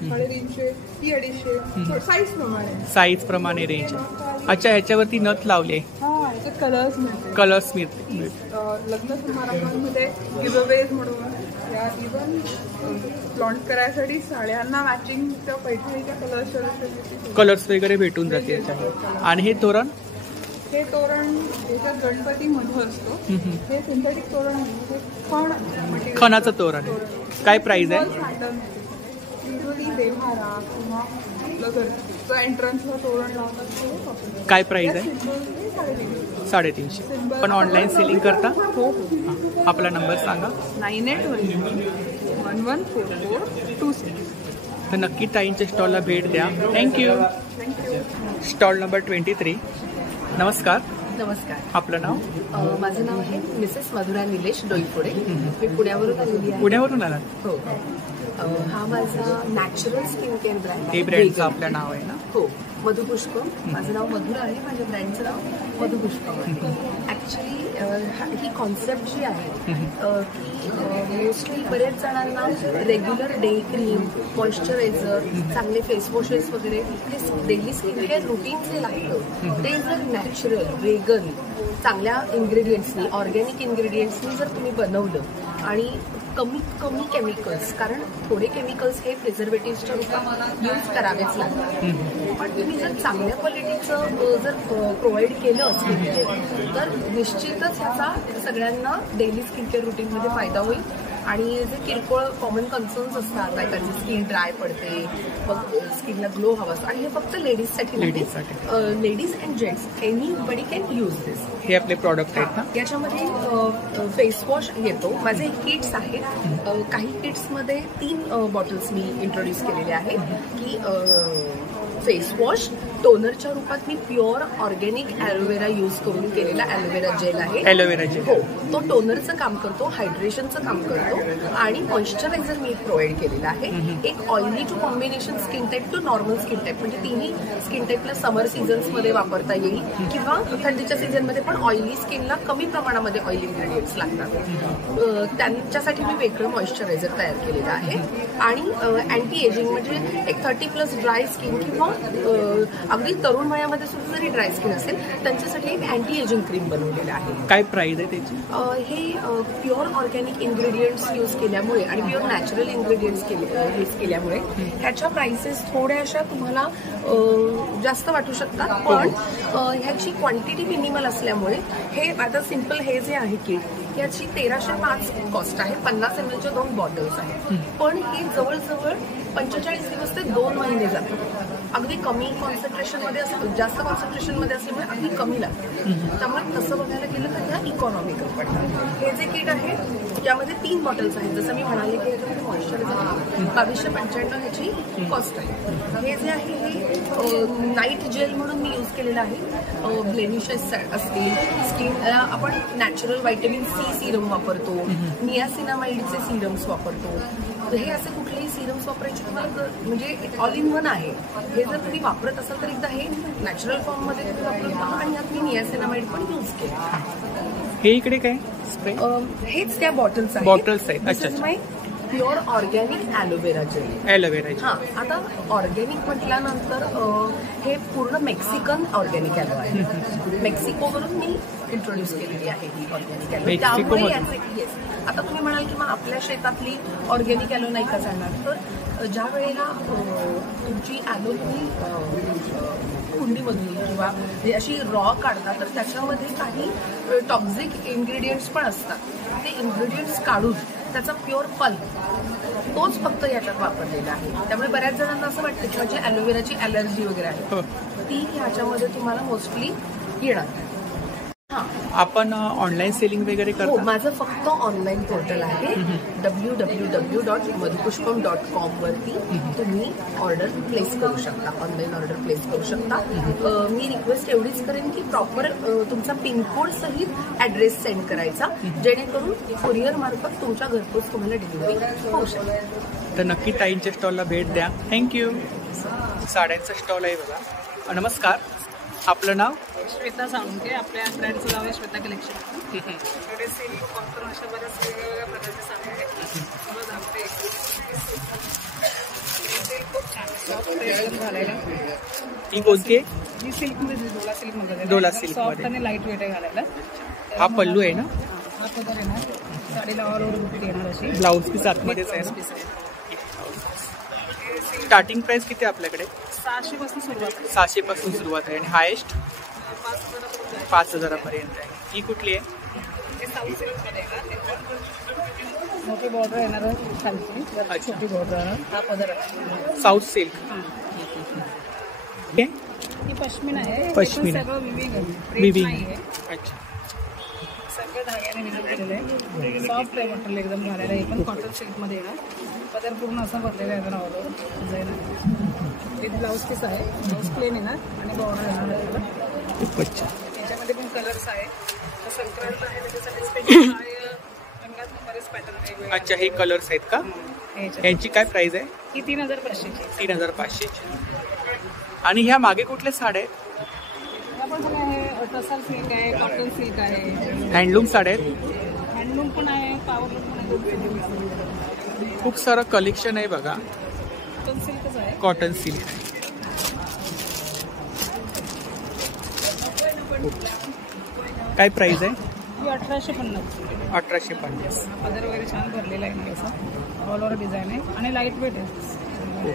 350, ती 250. साईज प्रमाणे. साईज प्रमाणे रेंज. अच्छा, ह्याच्यावरती नथ लावले. ह्याच्यात कलर्स मिळते. कलर्स मिळते. लग्न समारंभामध्ये गिव्हअवेज म्हणून या इव्हन लॉन्च करायसाठी साड्यांना मॅचिंग त्या पैठणीच्या कलर्स वगैरे भेटून जाते याच्यामध्ये. आणि हे तोरण? हे तोरण ह्याच्यात गणपतीमध्ये असतो. हे सिंथेटिक तोरण आहे. हे खणाचं तोरण आहे. काय प्राइस आहे? युजली देव्हारा किंवा आपलं घरचं एंट्रन्सला तोरण लावतात. काय प्राइस आहे? 350. पण ऑनलाईन सेलिंग करता? हो. आपला नंबर सांगा. 98111442. तर नक्की ताईंच्या स्टॉलला भेट द्या. थँक्यू. Stall number 23. नमस्कार. नमस्कार. आपलं नाव? माझं नाव आहे मिसेस मधुरा निलेश डोईफोडे. मी पुण्यावरून आलेली आहे. पुण्यावरून आलात? हो. हा माझा नॅचरल स्किन केअर ब्रँड आहे. हे ब्रँडचं आपलं नाव आहे ना? हो, मधुपुष्पम. माझं नाव मधुरा आहे. माझ्या ब्रँडचं नाव मधुपुष्पम आहे. ॲक्च्युली ही कॉन्सेप्ट जी आहे की मोस्टली बरेच जणांना रेग्युलर डे क्रीम, मॉइश्चरायझर, चांगले फेस वॉशेस वगैरे हे डेली स्किन केअर रुटीन जे लागतं ते जर नॅचरल, वेगन, चांगल्या इन्ग्रेडियंट्सनी, ऑर्गॅनिक इन्ग्रेडियंट्सनी जर तुम्ही बनवलं आणि कमीत कमी केमिकल्स, कारण थोडे केमिकल्स हे प्रिझर्वेटिव्हच्या रूपात यूज करावेच लागतात, पण तुम्ही जर चांगल्या क्वालिटीचं जर प्रोव्हाइड केलं स्किन केअर तर निश्चितच ह्याचा सगळ्यांना डेली स्किन केअर रुटीनमध्ये फायदा होईल. आणि जे किरकोळ कॉमन कन्सर्न्स असतात, बायकांची स्किन ड्राय पडते, मग स्किनला ग्लो हवा असतो, आणि हे फक्त लेडीजसाठी ladies and gents anybody can use this. हे आपले प्रॉडक्ट आहेत ना? याच्यामध्ये फेस वॉश येतो. माझे किट्स आहेत. काही किट्समध्ये 3 बॉटल्स मी इंट्रोड्यूस केलेले आहेत की फेस वॉश, टोनरच्या रूपात मी प्युअर ऑर्गॅनिक ॲलोवेरा यूज करून केलेला ॲलोवेरा जेल आहे. ॲलोवेरा जेल हो, तो टोनरचं काम करतो, हायड्रेशनचं काम करतो आणि मॉइश्चरायझर मी प्रोव्हाइड केलेला आहे. एक oily to combination skin type to normal skin type, म्हणजे तिन्ही स्किन टाईपला समर सीझन्समध्ये वापरता येईल किंवा थंडीच्या सीझनमध्ये पण ऑइली स्किनला कमी प्रमाणामध्ये ऑइल इन्ग्रेडियंट्स लागतात. त्यांच्यासाठी मी वेगळं मॉइश्चरायझर तयार केलेलं आहे. आणि अँटी एजिंग म्हणजे एक 30+ ड्राय स्किन किंवा अगदी तरुण वयामध्ये सुद्धा जरी ड्राय स्किन असेल त्यांच्यासाठी एक अँटी एजिंग क्रीम बनवलेलं आहे. काय प्राइस आहे त्याची? हे प्युअर ऑर्गॅनिक इन्ग्रेडियंट्स यूज केल्यामुळे आणि प्युअर नॅचरल इन्ग्रेडियंट्स यूज केल्यामुळे ह्याच्या प्राइसेस थोड्याशा तुम्हाला जास्त वाटू शकतात, पण ह्याची क्वांटिटी मिनिमल असल्यामुळे हे आता सिम्पल हे जे आहे किट याची 1305 कॉस्ट आहे. 50 ml 2 बॉटल्स आहेत, पण हे जवळजवळ 45 दिवस ते 2 महिने जातात. अगदी कमी कॉन्सन्ट्रेशनमध्ये जास्त कॉन्सन्ट्रेशनमध्ये असल्यामुळे अगदी कमी लागतं. त्यामुळे तसं बघायला गेलं तर ह्या इकॉनॉमिकल पडतात. हे जे किट आहे यामध्ये 3 बॉटल्स आहेत. जसं मी म्हणाले की याच्यामध्ये मॉइश्चरायझर 2295 ह्याची कॉस्ट आहे. हे जे आहे हे नाईट जेल म्हणून मी यूज केलेलं आहे. ब्लेमिशेस असतील, स्किन आपण नॅचरल व्हायटमिन C सिरम वापरतो, नियासिनामाइडचे सिरम्स वापरतो. हे असे कुठलेही सिरम्स वापरायचे तुम्हाला म्हणजे ऑल इन वन आहे. हे जर तुम्ही वापरत असाल तर एकदा हे नॅचरल फॉर्ममध्ये तुम्ही वापरत पहा. आणि यात मी नियासिनामाइड पण यूज केलं. हे इकडे काय स्प्रे? हेच त्या बॉटल्स आहेत. अच्छा, pure organic aloe vera gel. Aloe vera. हां, आता ऑर्गॅनिक म्हटल्यानंतर हे पूर्ण मेक्सिकन ऑर्गॅनिक ॲलो आहे. मेक्सिकोवरून मी इंट्रोड्यूस केलेली आहे ही ऑर्गॅनिक ॲलो. त्यामुळे येस, आता तुम्ही म्हणाल की मग आपल्या शेतातली ऑर्गॅनिक ॲलो नाही का जाणार, तर ज्या वेळेला तुमची ॲलो तुम्ही कुंडीमधून किंवा अशी रॉ काढता तर त्याच्यामध्ये काही टॉक्झिक इन्ग्रेडियंट्स पण असतात. ते इन्ग्रेडियंट्स काढून त्याचा प्युअर पल्प तोच फक्त याच्यात वापरलेला आहे. त्यामुळे बऱ्याच जणांना असं वाटतं की म्हणजे ॲलोवेराची ॲलर्जी वगैरे आहे, ती ह्याच्यामध्ये तुम्हाला मोस्टली येणार. हां, आपण ऑनलाईन सेलिंग वगैरे करतो? माझं फक्त ऑनलाईन पोर्टल आहे. www.madhupushpam.com वरती तुम्ही ऑर्डर प्लेस करू शकता, ऑनलाईन ऑर्डर प्लेस करू शकता. मी रिक्वेस्ट एवढीच करेन की प्रॉपर तुमचा पिनकोड सहित ॲड्रेस सेंड करायचा, जेणेकरून कुरिअर मार्फत तुमच्या घरपोच तुम्हाला डिलिव्हरी होऊ शकते. तर नक्की ताईंच्या स्टॉलला भेट द्या. थँक्यू. साड्यांचा स्टॉल आहे बघा. नमस्कार, आपलं नाव? श्वेता साळुंके. आपल्या ब्रँडचं नाव आहे श्वेता कलेक्शन. इकडे सिल्क, कॉटन अशा बऱ्याच वेगवेगळ्या प्रकारचे साड्या आहेत. खूप छान सॉफ्ट एकदम घालायला. ही कोणती आहे? ही सिल्कमध्ये, डोला सिल्कमध्ये. डोला सिल्क सॉफ्ट आणि लाईट वेट आहे घालायला. हा पल्लू आहे ना? हा पदर येणार, साडीला ऑल ओव्हर बुटी येणार अशी. ब्लाऊज पीस आतमध्येच आहे. स्टार्टिंग प्राइस किती आहे आपल्याकडे? 600 पासून सुरुवात आहे. 600 पासून सुरुवात आहे आणि हायेस्ट 5000 पर्यंत आहे. ही कुठली आहे? हे साऊथ सिल्कमध्ये येणार. मोठी बॉर्डर येणार खालची, छोटी बॉर्डर येणार. हा पदर आहे साऊथ सिल्क. ही पश्मीना आहे. पश्मीना. सगळं विविंग विविंग. अच्छा, सगळं धाग्याने विविंग केलेलं आहे. सॉफ्ट आहे मटेरियल एकदम घालायला. हे पण कॉटन सिल्कमध्ये येणार. पदर पूर्ण असा भरलेला आहे. ऑल ओव्हर डिझाईन आहे. विथ ब्लाऊज पीस आहे. ब्लाऊज प्लेन येणार आणि बॉर्डर येणार आहे. खूप अच्छा. याच्यामध्ये पण कलर्स आहे. संक्रांत आहे त्याच्यासाठी स्पेशल रंगात बरेच पॅटर्न वेगवेगळे. अच्छा, हे कलर्स आहेत का? यांची काय प्राइस आहे? ही 3500ची. 3500ची. आणि ह्या मागे कुठल्या साड्या आहेत? आपण पण आहे, टसल सिल्क आहे, कॉटन सिल्क आहे, हँडलूम साड्या आहेत. हँडलूम पण आहे, पावरलूम पण आहे. खूप सारं कलेक्शन आहे बघा. कॉटन सिल्कच आहे. Cotton silk. काय प्राइस आहे? ही 1850. 1850. पदर वगैरे छान भरलेला आहे. असा ऑल ओव्हर डिझाईन आहे आणि लाईट वेट आहे.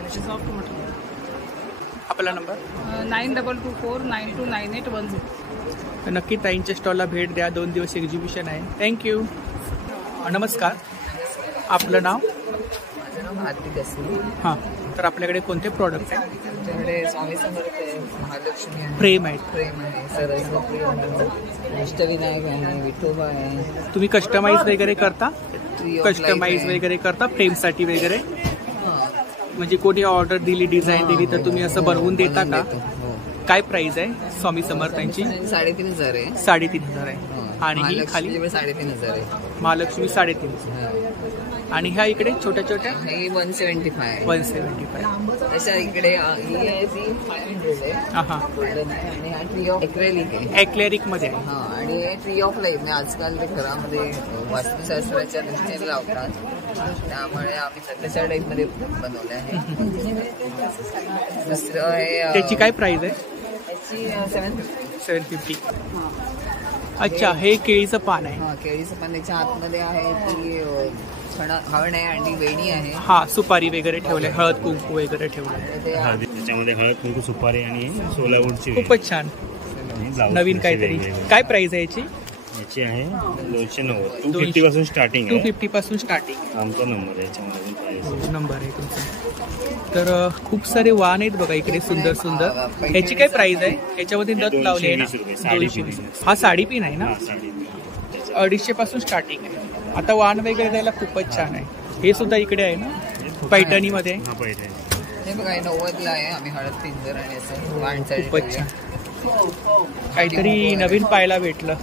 Soft material. आपला नंबर? 9224929810. तर नक्की ताईंच्या स्टॉलला भेट द्या. 2 दिवस एक्झिबिशन आहे. थँक्यू. नमस्कार, आपलं नाव? हां, तर आपल्याकडे कोणते प्रॉडक्ट आहेत? आमच्याकडे स्वामी समर्थ आहे, महालक्ष्मी आहे, फ्रेम आहेत. प्रेम आहे, सरस्वती आहे, अष्टविनायक आहे, विठोबा आहे. तुम्ही कस्टमाइज वगैरे करता? कस्टमाइज वगैरे करता फ्रेमसाठी वगैरे? म्हणजे कोणी ऑर्डर दिली, डिझाईन दिली तर तुम्ही असं बनवून देता का? काय प्राइस आहे स्वामी समर्थांची? 3,500 आहे. 3,500 आहे. आणि ही खाली 3,500 आहे. महालक्ष्मी 3,500. आणि ह्या इकडे छोट्या छोट्या ही 175. 175. तशा इकडे ही आहे ती 500 आहे. हा. आणि हा ट्री ऑफ एक्रेलिक आहे. एक्लेरिक मध्ये आहे. हा. आणि हे ट्री ऑफ लाईफ म्हणजे आजकाल ते घरामध्ये वास्तुशास्त्राच्या दृष्टीने लावतात, त्यामुळे आम्ही तशा टाईप मध्ये बनवलं आहे. दुसरं आहे त्याची काय प्राइस आहे? त्याची 750. अच्छा, हे केळीचं पान आहे. हा, केळीचं पान. त्याच्या आतमध्ये आहे ती हळद आहे आणि वेणी आहे. हा, सुपारी वगैरे ठेवले, हळद कुंकू वगैरे ठेवले. त्याच्यामध्ये हळद कुंकू सुपारी आणि सोलावूडची. खूपच छान, नवीन काहीतरी. काय प्राइस आहे याची? याची आहे 290. 250 पासून स्टार्टिंग आहे. 250 पासून स्टार्टिंग. आमचा नंबर आहे याच्यामध्ये. नंबर आहे तुमचा. तर खूप सारे वाण आहेत बघा इकडे, सुंदर सुंदर. याची काय प्राइस आहे? याच्यामध्ये नथ लावली आहे ना? 220. हा साडी पिन आहे ना? 250 पासून स्टार्टिंग आहे. आता वाण वगैरे द्यायला खूपच छान आहे. हे सुद्धा इकडे आहे ना पैठणी मध्ये? हे बघा 90ला आहे. आम्ही हळद पिंजर आणि असं वाणचं खूपच छान, काहीतरी नवीन पाहायला भेटलं.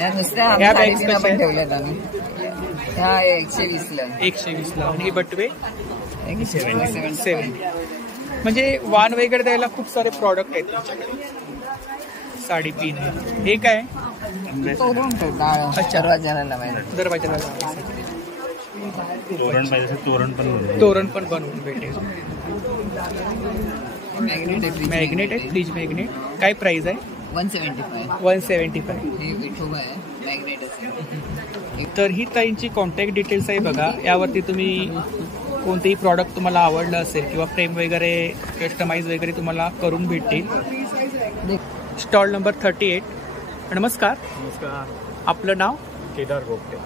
या बॅग्स पण ठेवल्यात आम्ही. ह्या 120ला. 120ला. आणि हे बटवे 70. म्हणजे वाण वगैरे द्यायला खूप सारे प्रॉडक्ट आहेत तुमच्याकडे. साडी पिन आहे. हे काय? अच्छा, दरवाजाला लावायला. दरवाजाला तोरण पाहिजे, तोरण पण बनवून भेटेल. मॅग्नेट आहे, फ्रीज मॅग्नेट. काय प्राइस आहे? 175. 175. हे विठोबा आहे, मॅग्नेट असेल. तर ही ताईंची कॉन्टॅक्ट डिटेल्स आहे बघा. यावरती तुम्ही कोणतेही प्रॉडक्ट तुम्हाला आवडलं असेल किंवा फ्रेम वगैरे कस्टमाइज वगैरे तुम्हाला करून भेटतील. Stall number 38. नमस्कार. नमस्कार. आपलं नाव? केदार गोपटे.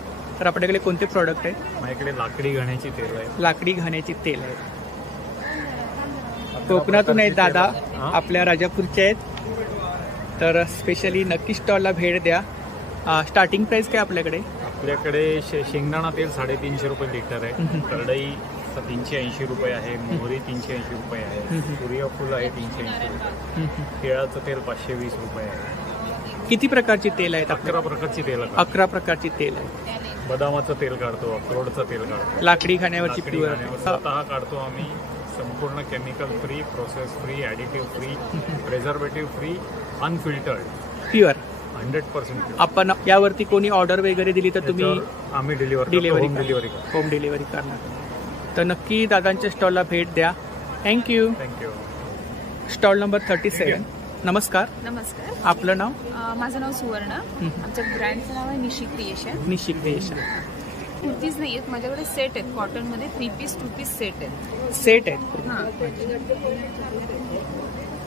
तर आपल्याकडे कोणते प्रॉडक्ट आहेत? माझ्याकडे लाकडी घाण्याची तेल आहे. लाकडी घाण्याची तेल आहे. कोकणातून आहेत दादा, आपल्या राजापूरचे आहेत. तर स्पेशली नक्की स्टॉलला भेट द्या. स्टार्टिंग प्राइस काय आपल्याकडे? आपल्याकडे शेंगदाणा तेल 350 रुपये लिटर आहे. करडई 380 रुपये आहे. मोहरी 380 रुपये आहे. सूर्यफूल आहे 380 रुपये. केळाचं तेल 520 रुपये आहे. किती प्रकारची तेल आहेत? 11 प्रकारची तेल. 11 प्रकारची तेल आहे. बदामाचं तेल काढतो, अक्रोडचं तेल काढतो. लाकडी खाण्यावरची प्युअर स्वतः काढतो आम्ही. संपूर्ण chemical free, process free, additive free, preservative free, unfiltered, pure 100%. आपण यावरती कोणी ऑर्डर वगैरे दिली तर तुम्ही आम्ही डिलिव्हरी होम डिलिव्हरी करणार. तर नक्की दादांच्या स्टॉलला भेट द्या. थँक्यू. Stall number 37. नमस्कार. नमस्कार. आपलं नाव? माझं नाव सुवर्ण. आमच्या ब्रँडचं नाव आहे निशी क्रिएशन. निशी क्रिएशन. कुर्तीज नाही आहेत माझ्याकडे, सेट आहेत. कॉटनमध्ये 3 पीस 2 पीस सेट आहेत. सेट आहेत. हां,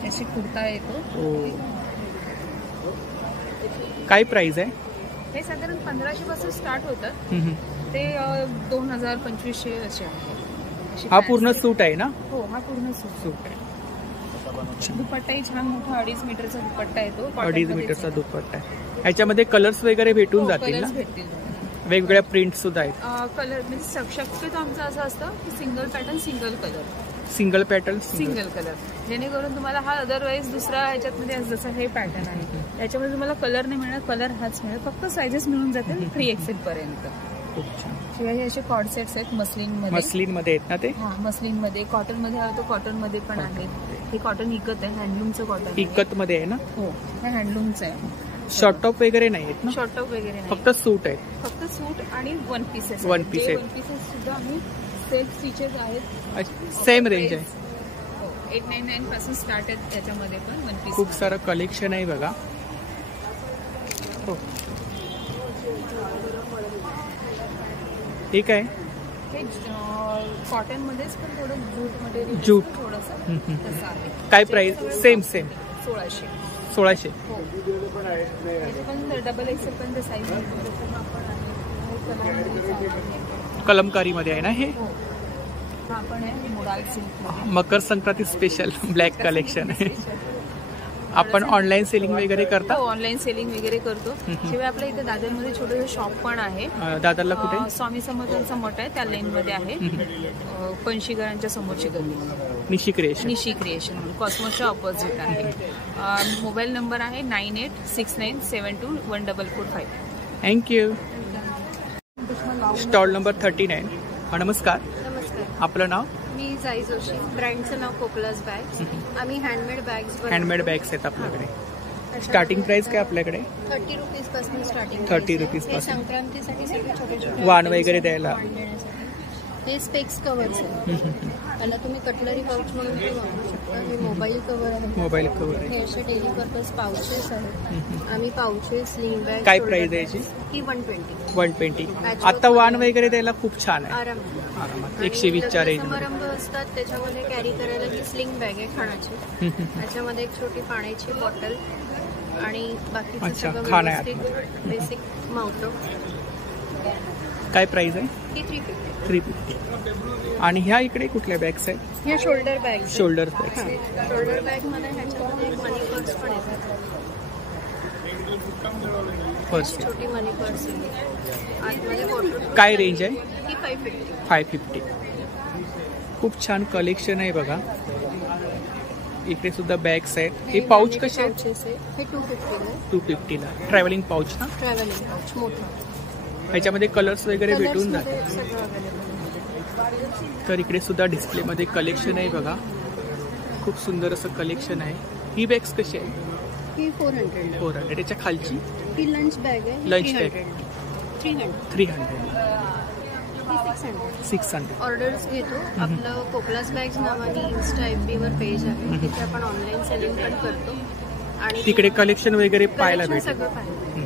अशी कुर्ता येतो. काय प्राइस आहे? हे साधारण 1500 पासून स्टार्ट होतात. ते 2000 2500 असे आहे. हा पूर्ण सूट आहे ना? हो, हा पूर्ण सूट आहे. दुपट्टाही छान मोठा 2.5 मीटरचा दुपट्टा येतो. 2.5 मीटरचा दुपट्टा आहे. ह्याच्यामध्ये कलर्स वगैरे भेटून जातील ना? वेगवेगळ्या प्रिंट सुद्धा आहेत. कलर म्हणजे शक्यतो आमचं असं असतं की single pattern single colour. Single pattern single colour, जेणेकरून तुम्हाला हा अदरवाईज दुसरा ह्याच्यामध्ये जसं हे पॅटर्न आहे त्याच्यामध्ये तुम्हाला कलर नाही मिळणार, कलर हाच मिळेल. फक्त सायझेस मिळून जातील 3XL पर्यंत. शिवाय हे असे कॉर्ड सेट्स आहेत मस्लिन मध्ये आहेत ना ते? हा, मस्लिन मध्ये. कॉटन मध्ये हवं तर कॉटन मध्ये पण आहेत. हे कॉटन इकत आहे, हँडलूमचं कॉटन. इकत मध्ये आहे ना? हो, हे हँडलूमचं आहे. शॉर्ट टॉप वगैरे नाही आहेत ना? शॉर्ट टॉप वगैरे नाही, फक्त सूट आहे. फक्त सूट आणि वन पीसेस. वन पीसेस सुद्धा आम्ही सेट स्टिचेस आहेत. सेम रेंज आहे. 899 पासून स्टार्ट आहेत त्याच्यामध्ये पण वन पीस. खूप सारं कलेक्शन आहे बघा. ठीक आहे. हे कॉटन मध्येच पण थोडं जूट मटेरियल, जूट थोडंसं तसं आहे. काय प्राइस? सेम 1600. 1600. हो, पण डबल एक्सेल पर्यंत साईज. कलमकारी मध्ये आहे ना हे? हा पण आहे modal silk. Makar Sankranti special black collection आहे. आपण ऑनलाईन सेलिंग वगैरे करता? हो, ऑनलाईन सेलिंग वगैरे करतो. शिवाय आपल्या इथे दादरमध्ये छोटंसं शॉप पण आहे. दादरला कुठे? स्वामी समर्थांचा मठ आहे त्या लाईनमध्ये आहे. पणशीकरांच्या समोरची गल्ली. निशी क्रिएशन. निशी क्रिएशन कॉस्मोसच्या ऑपोजिट आहे. मोबाईल नंबर आहे 9869721445. थँक्यू. Stall number 39. नमस्कार. नमस्कार. आपलं नाव? मी जाई जोशी. ब्रँडचं नाव कोकलास बॅग्स. आम्ही हँडमेड बॅग्स आहेत आपल्याकडे. स्टार्टिंग प्राइस काय आपल्याकडे? 30 रुपीजपासून स्टार्टिंग. 30 रुपीजपासून. संक्रांतीसाठी सगळे छोटे छोटे वाण वगैरे द्यायला. हे स्पेक्स कव्हर्स आहे. त्याला तुम्ही कटलरी पाऊच म्हणून पण वापरू शकता. हे मोबाईल कव्हर आहे. मोबाईल कव्हर आहे. हे असे डेली पर्पज पाउचेस आहेत. आम्ही पाउचेस, स्लिंग बॅग. काय प्राइस आहे याची? ही 120. 120. आता वाण वगैरे द्यायला खूप छान आहे. आरामात. 120च्या रेंज. समारंभ असतात त्याच्यामध्ये कॅरी करायला ही स्लिंग बॅग आहे खाण्याची. त्याच्यामध्ये एक छोटी पाण्याची बॉटल आणि बाकीचं सगळं बेसिक मावतो. काय प्राइस आहे? ही 350. आणि ह्या इकडे कुठल्या बॅग्स आहेत? ह्या shoulder bag. Shoulder bags. Shoulder bag मध्ये ह्याच्यामध्ये एक मनी पर्स पण येतात. छोटी मनी पर्स आहे. आतमध्ये वॉटर. काय रेंज आहे? ही 550. 550. खूप छान कलेक्शन आहे बघा. इकडे सुद्धा बॅग्स आहेत. हे पाऊच कसे आहेत? हे 250 ला. 250 ला. ट्रॅव्हलिंग पाऊच ना? ट्रॅव्हलिंग पाऊच मोठा. ह्याच्यामध्ये कलर्स वगैरे भेटून जातात. तर इकडे सुद्धा डिस्प्लेमध्ये कलेक्शन आहे बघा. खूप सुंदर असं कलेक्शन आहे. ही बॅग्स कशी आहे? ही 400. 400. त्याच्या खालची? ही लंच बॅग आहे. Lunch bag 300. 600. ऑर्डर्स घेतो. आपलं कोकलास बॅग्स नावाने इन्स्टा FB वर पेज आहे. तिथे आपण ऑनलाईन सेलिंग पण करतो. आणि तिकडे कलेक्शन वगैरे पाहायला भेटेल. सगळं पाहिजे.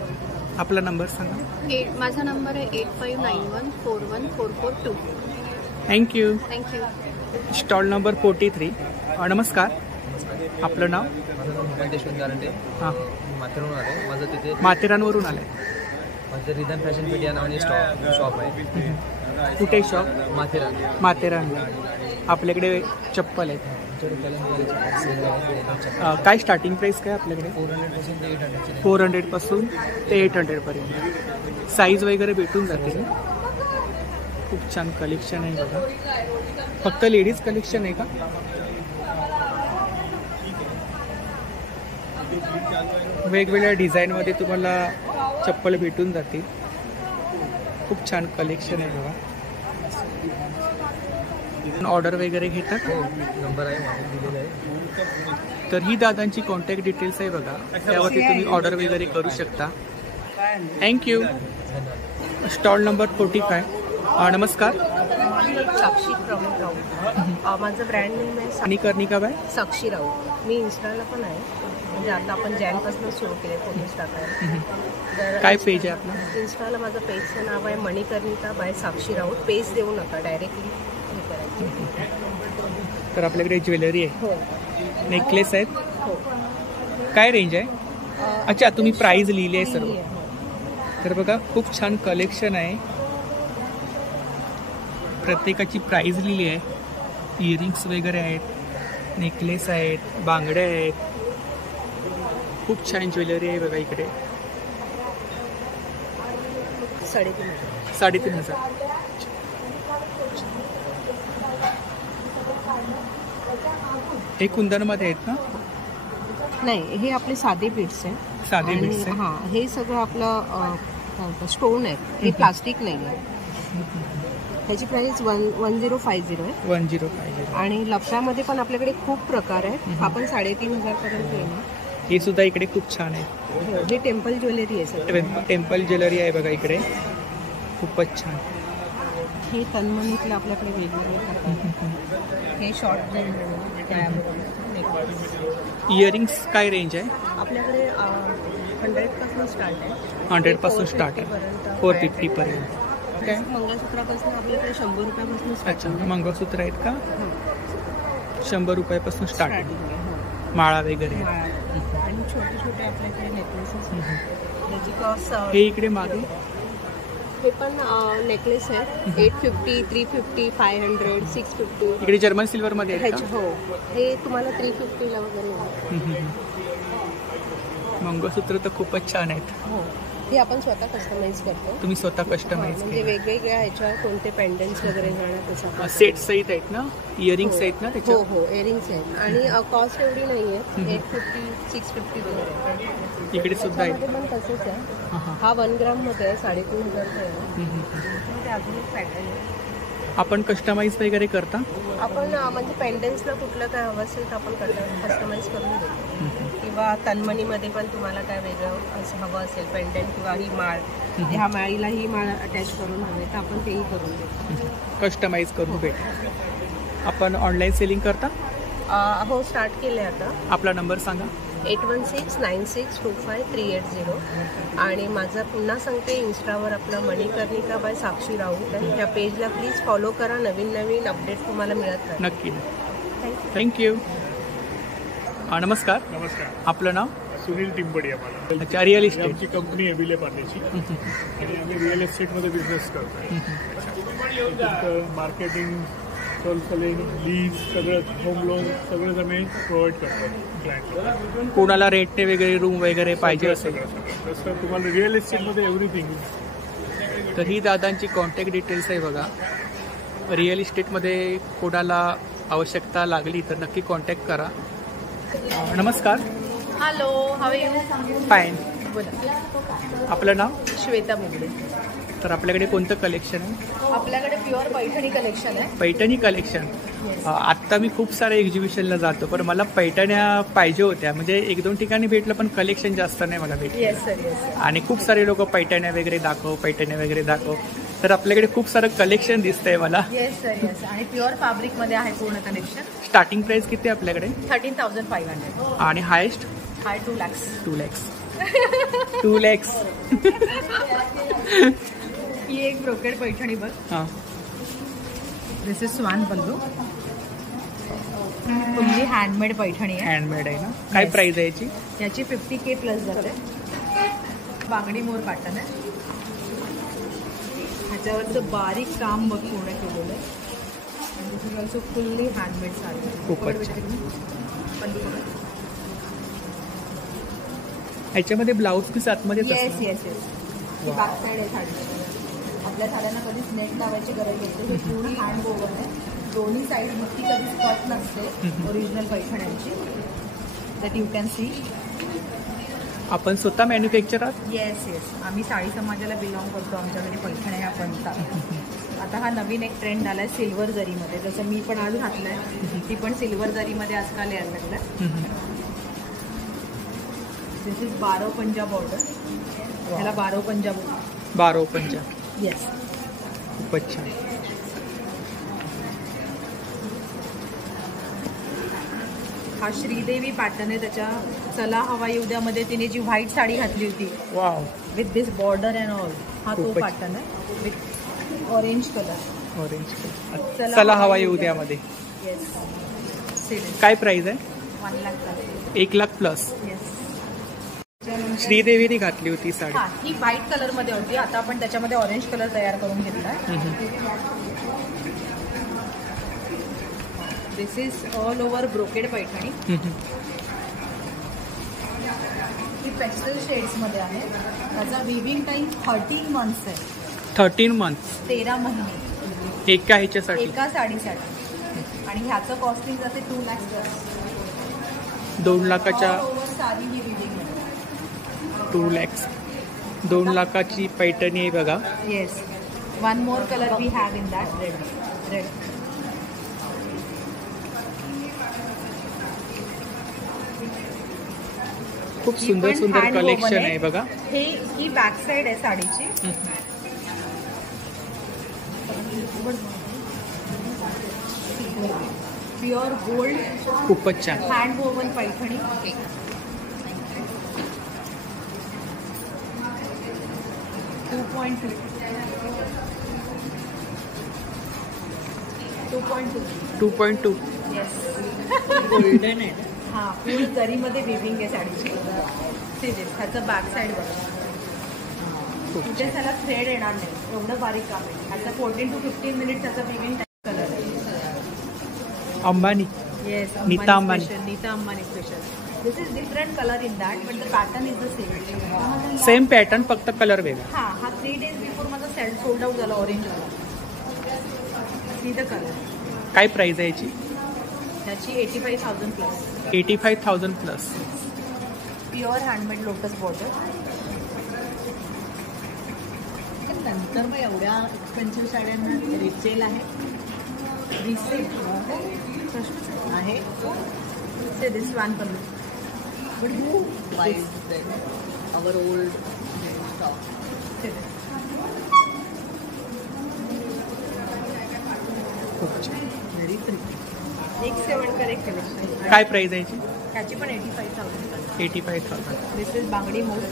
आपला नंबर सांगा. माझा नंबर आहे 8591414442. थँक्यू. थँक्यू. Stall number 43. नमस्कार. आपलं नाव? यशवंत गारंडे. हां. माथेरानवरून आले. माझं तिथे माथेरानवरून आलं. माझं रिदम फॅशन मीडिया नावाने शॉप आहे. कुठे शॉप? माथेरान. आपल्याकडे चप्पल आहेत. काय स्टार्टिंग प्राइस काय आपल्याकडे? 400 पासून ते 800 पर्यंत. साईज वगैरे भेटून जाते. खूप छान कलेक्शन आहे बघा. फक्त लेडीज कलेक्शन आहे का? वेगवेगळ्या डिझाईनमध्ये तुम्हाला चप्पल भेटून जातील. खूप छान कलेक्शन आहे बघा. ऑर्डर वगैरे घेतात? नंबर आहे दिलेला आहे. तर ही दादांची कॉन्टॅक्ट डिटेल्स आहे बघा. त्यावरती तुम्ही ऑर्डर वगैरे करू शकता. थँक्यू. Stall number 45. नमस्कार. साक्षी प्रमोद राऊत. माझं ब्रँड नेम आहे आणि कर्णिका बाय साक्षी राऊत. मी इन्स्टाला पण आहे. म्हणजे आता आपण जॅनपासून सुरू केले फोटोज टाकायला. तर काय पेज आहे आपलं? इन्स्टाला माझं पेजचं नाव आहे मणिकर्णिका बाय साक्षी राऊत. पेज देऊ नका, डायरेक्टली हे करायचं. तर आपल्याकडे ज्वेलरी आहे. हो. नेकलेस आहेत. हो. काय रेंज आहे? अच्छा, तुम्ही प्राइस लिहिली आहे सर्व. तर बघा खूप छान कलेक्शन आहे. प्रत्येकाची प्राइस लिहिली आहे. इयरिंग्स वगैरे आहेत, नेकलेस आहेत, बांगड्या आहेत. खूप छान ज्वेलरी आहे बघा इकडे. 3,500. हे कुंदनमध्ये आहेत ना? नाही, हे आपले साधे बीड्स आहे. साधे बीड्स आहे. हां, हे सगळं आपलं स्टोन आहे. हे प्लास्टिक नाही आहे. ह्याची प्राइस 1050 आहे. 1050. आणि लफड्यामध्ये पण आपल्याकडे खूप प्रकार आहेत. आपण 3,500 पर्यंत येणार. हे सुद्धा इकडे खूप छान आहे. हे टेम्पल ज्वेलरी आहे सर. टेम्पल ज्वेलरी आहे बघा इकडे. खूपच छान. हे तन्मनीतलं आपल्याकडे वेगवेगळे. हे शॉर्ट इयरिंग्स काय रेंज आहे? आपल्याकडे 100 पासून स्टार्ट आहे. 100 पासून स्टार्ट आहे. 450 पर्यंत. काय मंगळसूत्रापासून आपल्याकडे 100 रुपयापासून. अच्छा, मंगळसूत्र आहेत का? 100 रुपयापासून स्टार्ट आहे. माळा वगैरे. आणि छोटे छोटे आपल्याकडे नेकलेसेस. त्याची कॉस्ट हे इकडे मागे हे पण नेकलेस आहे. 850, 350, 500, 650. इकडे जर्मन सिल्वर मध्ये आहेत का? हो, हे तुम्हाला 350 ला वगैरे. मंगळसूत्र तर खूपच छान आहेत. हो, हे आपण स्वतः कस्टमाइज करतो. तुम्ही स्वतः कस्टमाइज म्हणजे वेगवेगळ्या ह्याच्यावर कोणते पेंडंट्स वगैरे घालणार तसं सेट सहित आहेत ना, इयरिंग्स आहेत ना त्याच्या? हो हो, इयरिंग्स आहेत आणि कॉस्ट एवढी नाही आहे. 850 650 वगैरे. इकडे सुद्धा आहे पण तसंच आहे. हा 1 ग्राम मध्ये आहे, 3500 आहे. ते अजून एक पॅटर्न आहे. आपण कस्टमाइज वगैरे करता? आपण म्हणजे पेंडन्सला कुठलं काय हवं असेल तर आपण कस्टमाइज करून देतो. किंवा तन्मणीमध्ये पण तुम्हाला काय वेगळं असं हवं असेल पेंडंट किंवा ही माळ, ह्या माळीला ही माळ अटॅच करून हवे तर आपण तेही करून देतो. कस्टमाइज करून भेट. आपण ऑनलाईन सेलिंग करता? हो, स्टार्ट केलं आहे आता. आपला नंबर सांगा. 8169625380. आणि माझा पुन्हा सांगते, इंस्टावर आपला मणिकर्णिका बाय साक्षी राऊत आहे. त्या पेजला प्लीज फॉलो करा. नवीन नवीन अपडेट तुम्हाला मिळत राहतील. नक्की. थँक्यू. नमस्कार. नमस्कार. आपलं नाव? सुनील टिंबडी. आम्हाला अच्छा, रिअल इस्टेट. आमची कंपनी आहे विले पार्लेची आणि आम्ही रिअल एस्टेटमध्ये बिझनेस करतो. मार्केटिंग, सोल सेलिंग, लीज सगळं, होम लोन सगळंच आम्ही प्रोव्हाइड करतो क्लायंटला. कोणाला रेंटने वगैरे रूम वगैरे पाहिजे असेल तसं तुम्हाला रिअल एस्टेटमध्ये एव्हरीथिंग. तर ही दादांची कॉन्टॅक्ट डिटेल्स आहे बघा. रिअल इस्टेटमध्ये कोणाला आवश्यकता लागली तर नक्की कॉन्टॅक्ट करा. नमस्कार. Hello, how you? फाईन. बोला. आपलं नाव? श्वेता मुगडे. तर आपल्याकडे कोणतं कलेक्शन आहे? आपल्याकडे प्युअर पैठणी कलेक्शन आहे. पैठणी कलेक्शन. आत्ता मी खूप साऱ्या एक्झिबिशनला जातो, पण मला पैठण्या पाहिजे होत्या. म्हणजे 1-2 ठिकाणी भेटलं, पण कलेक्शन जास्त नाही मला भेटलं. Yes sir, yes. आणि खूप सारे लोक पैठण्या वगैरे दाखव. तर आपल्याकडे खूप सारं कलेक्शन दिसतंय मला. Yes sir, yes. आणि प्युअर फॅब्रिक मध्ये आहे पूर्ण कलेक्शन. स्टार्टिंग प्राइस किती आहे आपल्याकडे? 13,500. आणि highest? High 2 lakhs. 2 lakhs. 2 lakhs. ही एक ब्रोकेड पैठणी बघ. हां. This is swan pallu. Fully handmade Paithani आहे. हँडमेड आहे ना? काय प्राइस आहे याची? याची 50K प्लस जाते. बांगडी मोर पॅटर्न आहे. ह्याच्यावरचं बारीक काम बघ पूर्ण केलेलं आहे. This is also fully handmade sari. खूपच ह्याच्यामध्ये ब्लाऊज पीस आतमध्ये? Yes yes yes. ही बॅक साईड आहे साडीची. आपल्या साड्यांना कधीच नेट लावायची गरज येते. ही पूर्ण हँड ओव्हन आहे. दोन्ही साईड नुसती कधीच कट नसते ओरिजिनल पैठण्यांची. That you can see. आपण स्वतः मॅन्युफॅक्चर आहात? Yes yes. आम्ही साडी समाजाला बिलॉंग करतो. आमच्याकडे पैठण्या ह्या बनतात. आता हा नवीन एक ट्रेंड आलाय सिल्वर जरीमध्ये. जसं मी पण आज घातलंय, ती पण सिल्वर जरीमध्ये आजकाल यायला लागलाय. दिस इज 12 पंजाब ऑर्डर. ह्याला 12 पंजाब. 12 पंजाब. येस. खूपच छान. हा श्रीदेवी पॅटर्न आहे. त्याच्या चला हवा येऊद्यामध्ये तिने जी व्हाईट साडी घातली होती, wow, with this border and all. हा तो पॅटर्न आहे with orange colour. Orange colour. चला हवा येऊद्यामध्ये. येस. काय प्राइस आहे? 1 लाख. 1 लाख प्लस. येस. श्रीदेवीने घातली होती साडी. हा, ही व्हाईट कलर मध्ये होती. आता आपण त्याच्यामध्ये ऑरेंज कलर तयार करून घेतला. This is all over brocade Paithani. ही पेस्टल शेड्स मध्ये आहे. त्याचा विविंग टाइम 13 मंथ्स आहे. 13 मंथ्स. 13 महिने एका ह्याच्यासाठी, एका साडीसाठी. आणि ह्याचं कॉस्टिंग जाते 2 लाख प्लस. 2 लाखाच्या साडी ही विविंग. 2 lakhs. 2 लाखाची पैठणी आहे बघा. Yes. 1 more colour we have in that. Red. खूप सुंदर सुंदर कलेक्शन आहे बघा. ही बॅक साइड आहे साडीची. Pure gold. खूपच छान. Hand woven Paithani. 2.2. 2.2. Yes. Golden आहे. हा, फुल जरीमध्ये विविंग आहे साडीची. ह्याचं बॅक साईड बघा. कुठे त्याला थ्रेड येणार नाही, एवढं बारीक काम आहे. ह्याचा 14 to 15 मिनिट त्याचा विविंग कलर आहे. Ambani. Yes. Nita Ambani. Nita Ambani special. This is different colour in that but the pattern is the same. Same pattern फक्त कलर वेगळा. हा 3 days बिफोर माझा सोल्ड आउट झाला ऑरेंज वाला. See the colour. काय प्राइस आहे याची? त्याची 85,000 plus. 85,000 plus. Pure handmade lotus border. नंतर मग एवढ्या एक्सपेन्सिव्ह साड्यांना रिसेल आहे. रिसेल आहे. Say this one colour but you wait our old stock. Very pretty. 1/7 correct collection. काय प्राइस आहे याची? त्याची पण 85,000. 85,000. This is bangdi mod.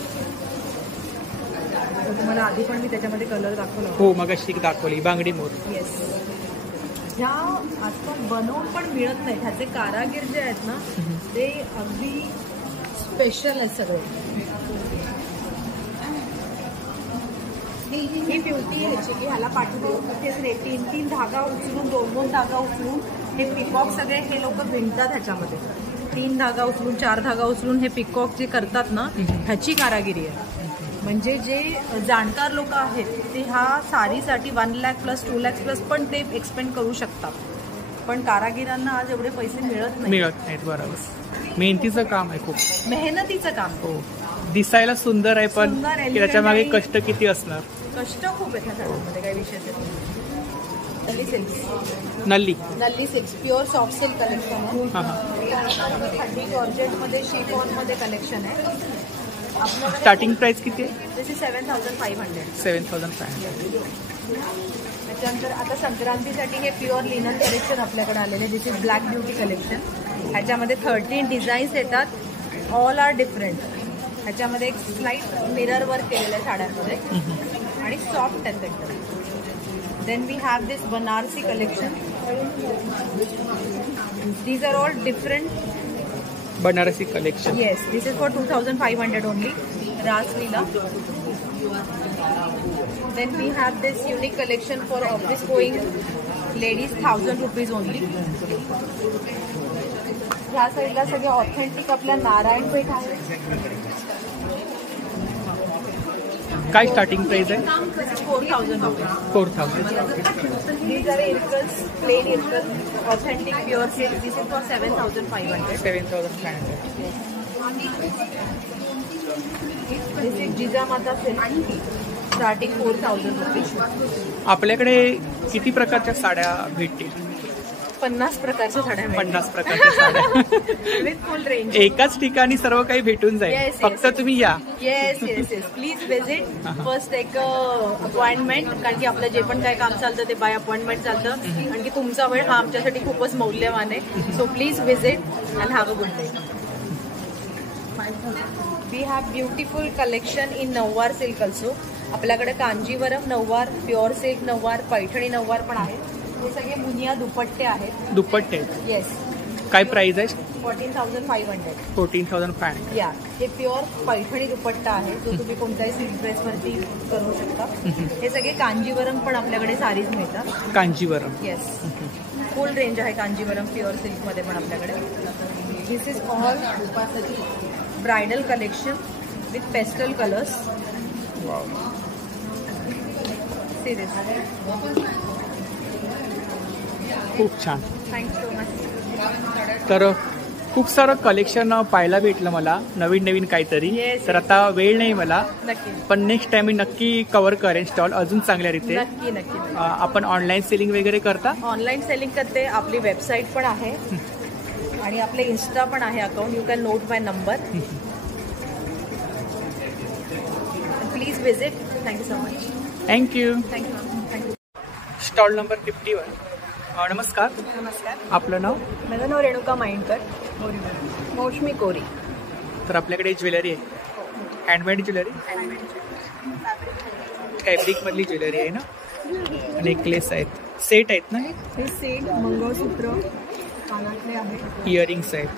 तुम्हाला आधी पण मी त्याच्यामध्ये कलर दाखवला. हो मगाशी दाखवली बांगडी मोर. येस. ह्या आजकाल बनवून पण मिळत नाही. ह्याचे कारागीर जे आहेत ना ते अगदी स्पेशल आहेत सगळे. ही ब्युटी ह्याची की ह्याला पाठवतो तेच रे 3 धागा उचलून 2 धागा उचलून हे पिकॉक सगळे हे लोक विणतात ह्याच्यामध्ये. 3 धागा उचलून 4 धागा उचलून हे पिकॉक जे करतात ना ह्याची कारागिरी आहे. म्हणजे जे जाणकार लोक आहेत ते ह्या साडीसाठी 1 लाख प्लस 2 लाख प्लस पण ते एक्सपेंड करू शकतात. पण कारागिरांना आज एवढे पैसे मिळत नाहीत. बरोबर. मेहनतीचं काम आहे खूप. मेहनतीचं काम. हो. दिसायला सुंदर आहे पण त्याच्या मागे कष्ट किती असणार. कष्ट खूप आहेत ह्या साड्यांमध्ये. काही विषय Nalli silk. Nalli silk pure soft silk collection आहे. थंडी जॉर्जेटमध्ये शिफॉनमध्ये कलेक्शन आहे. स्टार्टिंग प्राइस किती आहे? This is 7,500. 7,500. त्याच्यानंतर आता संक्रांतीसाठी हे प्युअर लिनन कलेक्शन आपल्याकडे आलेले. This is black beauty collection. ह्याच्यामध्ये 13 डिझाईन्स येतात. All are different. ह्याच्यामध्ये एक स्लाइट मिरर वर्क केलेलं आहे साड्यांमध्ये आणि सॉफ्ट आहेत एकदम. Then we have this Banarasi collection. These are all different Banarasi collection. Yes. This is for 2,500 only. Raasleela. Then we have this unique collection for office going ladies 1,000 rupees only. ह्या साईडला सगळे authentic आपल्या नारायणपेठ आहे. काय स्टार्टिंग प्राइस आहे? 4,000 rupees. 4,000. These are irkals, plain irkals, authentic pure silk. This is for 7,500. 7,500. This is Jijamata silk, starting 4,000 rupees. आपल्याकडे किती प्रकारच्या साड्या भेटतील? 50 प्रकारच्या साड्या. 50 प्रकारच्या साड्या विथ फुल रेंज. एकाच ठिकाणी सर्व काही भेटून जाईल. फक्त तुम्ही या. Yes yes yes. Please visit. First एक अपॉइंटमेंट. कारण की आपलं जे पण काय काम चालतं ते बाय अपॉइंटमेंट चालतं. कारण की तुमचा वेळ हा आमच्यासाठी खूपच मौल्यवान आहे. So please visit and have a good day. We have beautiful collection in nauvar silk also. आपल्याकडे कांजीवरम नऊवार, प्युअर सिल्क नऊवार, पैठणी नऊवार पण आहे. हे सगळे मुनिया दुपट्टे आहेत. दुपट्टे? येस. काय प्राइस आहे? 14,500. 14,500. या. हे प्युअर पैठणी दुपट्टा आहे जो तुम्ही कोणत्याही सिल्क ड्रेसवरती करू शकता. हे सगळे कांजीवरम पण आपल्याकडे साडीज मिळतात. कांजीवरम. येस. फुल रेंज आहे कांजीवरम प्युअर सिल्कमध्ये पण आपल्याकडे. This is all bridal collection with pastel colours. See this. खूप छान. Thank you so much. तर खूप सारं कलेक्शन पाहायला भेटलं मला. नवीन काहीतरी. तर आता वेळ नाही मला. नक्की. पण नेक्स्ट टाइम मी नक्की कव्हर करेन स्टॉल अजून चांगल्या रीते. नक्की नक्की. आपण ऑनलाईन सेलिंग वगैरे करता? ऑनलाईन सेलिंग करते. आपली वेबसाईट पण आहे आणि आपले इन्स्टा पण आहे account. You can note my number. Please visit. Thank you so much. Thank you. Thank you. Stall number 51. नमस्कार. नमस्कार. आपलं नाव? माझं नाव रेणुका माइंडकर. मौसमी कोरी. तर आपल्याकडे ज्वेलरी आहे. Handmade jewellery. फॅब्रिकमधली ज्वेलरी आहे ना. नेकलेस आहेत. सेट आहेत ना? हे सेट, मंगळसूत्र, कानातले आहेत. इयरिंग्स आहेत.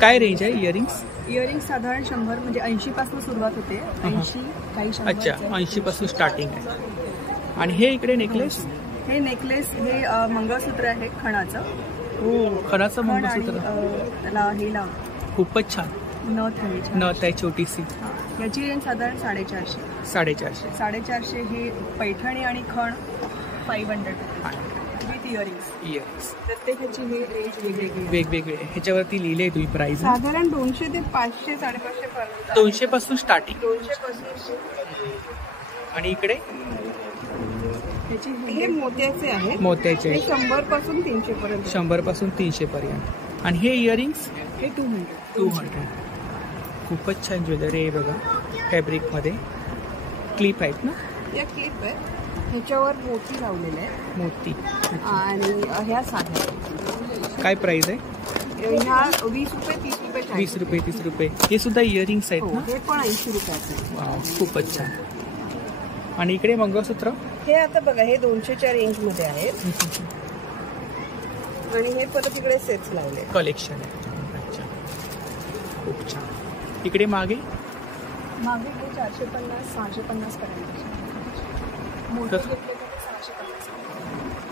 काय रेंज आहे इयरिंग्स? इयरिंग्स साधारण 100 म्हणजे 80 पासून सुरुवात होते. 80 काही 100. अच्छा. 80 पासून स्टार्टिंग आहे. आणि हे इकडे नेकलेस? हे नेकलेस हे मंगळसूत्र आहे खणाचं. हो. खणाचं मंगळसूत्र. त्याला हे खूपच छान. नथ आहे नथ आहे छोटीशी. याची रेंज साधारण 450. 450. 450 हे पैठणी आणि खण 500 विथ इयरिंग्स. प्रत्येकाची हे रेंज वेगवेगळे ह्याच्यावरती लिहिले तुम्ही प्राइस. साधारण 200 ते 500 550 पर्यंत. 200 पासून स्टार्टिंग. 200 पासून. आणि इकडे हे मोत्याचे आहे. मोत्याचे 100 पासून 300 पर्यंत. 100 पासून 300 पर्यंत. आणि हे इयरिंग्स हे 200. खूपच छान ज्वेलरी आहे बघा. फॅब्रिक मध्ये क्लिप आहेत ना. या क्लिप आहे. ह्याच्यावर मोती लावलेले आहे. मोती. आणि ह्या साध्या. काय प्राइस आहे? ह्या 20 रुपये 30 रुपये. 20 रुपये 30 रुपये. हे सुद्धा इयरिंग्स आहेत ना. हे पण 80 रुपयाचे. वाव खूपच छान. आणि इकडे मंगळसूत्र हे आता बघा हे 200च्या रेंज मध्ये आहे. आणि हे परत इकडे सेट्स लावले कलेक्शन आहे. अच्छा खूप छान. इकडे मागे हे 450 650 पर्यंत.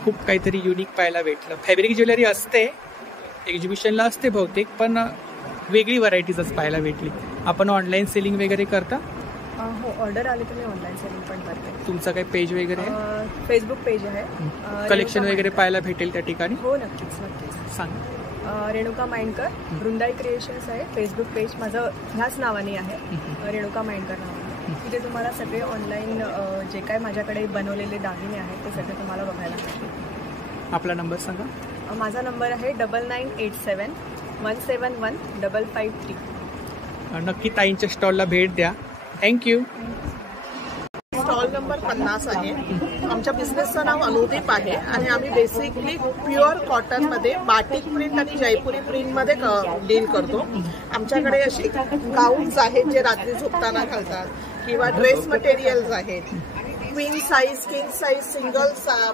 खूप काहीतरी युनिक पाहायला भेटलं. फॅब्रिक ज्वेलरी असते एक्झिबिशनला असते बहुतेक, पण वेगळी व्हरायटीजच पाहायला भेटली. आपण ऑनलाईन सेलिंग वगैरे करता? हो ऑर्डर आले तर मी ऑनलाईन सेलिंग पण करते. तुमचं काही पेज वगैरे आहे? फेसबुक पेज आहे. कलेक्शन वगैरे पाहायला भेटेल त्या ठिकाणी? हो नक्कीच नक्कीच. सांग. रेणुका माइंडकर वृंदाई क्रिएशन्स आहे फेसबुक पेज. माझं ह्याच नावाने आहे, रेणुका माइंडकर नावाने. तिथे तुम्हाला सगळे ऑनलाईन जे काय माझ्याकडे बनवलेले दागिने आहेत ते सगळे तुम्हाला बघायला मिळतील. आपला नंबर सांगा. माझा नंबर आहे 9987 171 553. नक्की ताईंच्या स्टॉलला भेट द्या. थँक्यू. स्टॉल नंबर 50 आहे. आमच्या बिझनेसचं नाव अनुदीप आहे आणि आम्ही बेसिकली प्युअर कॉटनमध्ये बाटिक प्रिंट आणि जयपुरी प्रिंटमध्ये डील करतो. आमच्याकडे असे गाऊन्स आहेत जे रात्री झोपताना घालतात किंवा ड्रेस मटेरियल्स आहेत. Queen size, king size, single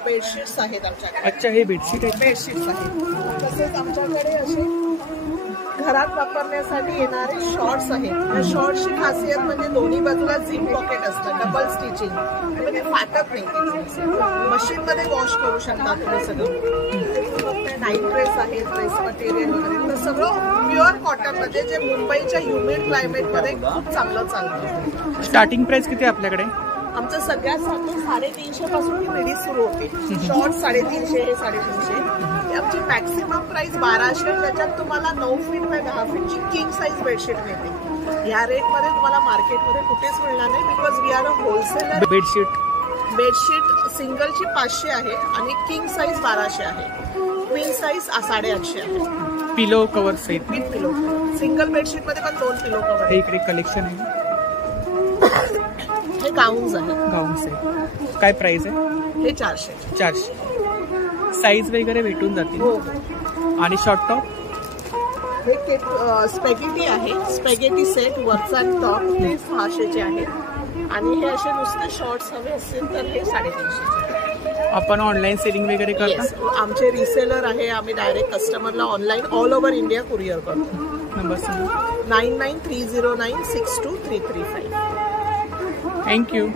bedsheets आहेत आमच्याकडे. अच्छा हे बेडशीट आहेत? बेडशीट्स आहेत. तसेच आमच्याकडे असे घरात वापरण्यासाठी येणारे शॉर्ट्स आहेत. या शॉर्ट्सची खासियत म्हणजे दोन्ही बाजूला झिप पॉकेट असतं, डबल स्टिचिंग, म्हणजे फाटत नाही. मशीनमध्ये वॉश करू शकता तुम्ही सगळं. नाईट ड्रेस आहे, ड्रेस मटेरियल वगैरे तर सगळं प्युअर कॉटनमध्ये जे मुंबईच्या ह्युमिड क्लायमेटमध्ये खूप चांगलं चालतं. स्टार्टिंग प्राइस किती आहे आपल्याकडे? आमचं सगळ्यात चांगलं 350 पासून ही मिडी सुरू होते. शॉर्ट 350, हे 350. आमची मॅक्सिमम प्राइस 1200. त्याच्यात तुम्हाला 9 फीट बाय 10 फीटची किंग साईज बेडशीट मिळते. या रेटमध्ये तुम्हाला मार्केटमध्ये कुठेच मिळणार नाही, because we are a wholesaler. Bedsheet सिंगलची 500 आहे आणि किंग साईज 1200 आहे. क्वीन साईज 850 आहे. पिलो कव्हर सहित विथ पिलो. सिंगल बेडशीट मध्ये पण 2 पिलो कव्हर. हे इकडे कलेक्शन आहे. हे गाऊन्स आहे. गाऊन्स आहे. काय प्राइस आहे? हे 400. 400. साईज वगैरे भेटून जातील. हो. आणि शॉर्ट टॉप हे स्पॅगेटी आहे. स्पॅगेटी सेट वरचा टॉप ते 600चे आहे. आणि हे असे नुसते शॉर्ट्स हवे असतील तर हे 350. आपण ऑनलाईन सेलिंग वगैरे करतो? आमचे रिसेलर आहे. आम्ही डायरेक्ट कस्टमरला online all over India courier करतो. नंबर सांगा. 9930962335. थँक्यू.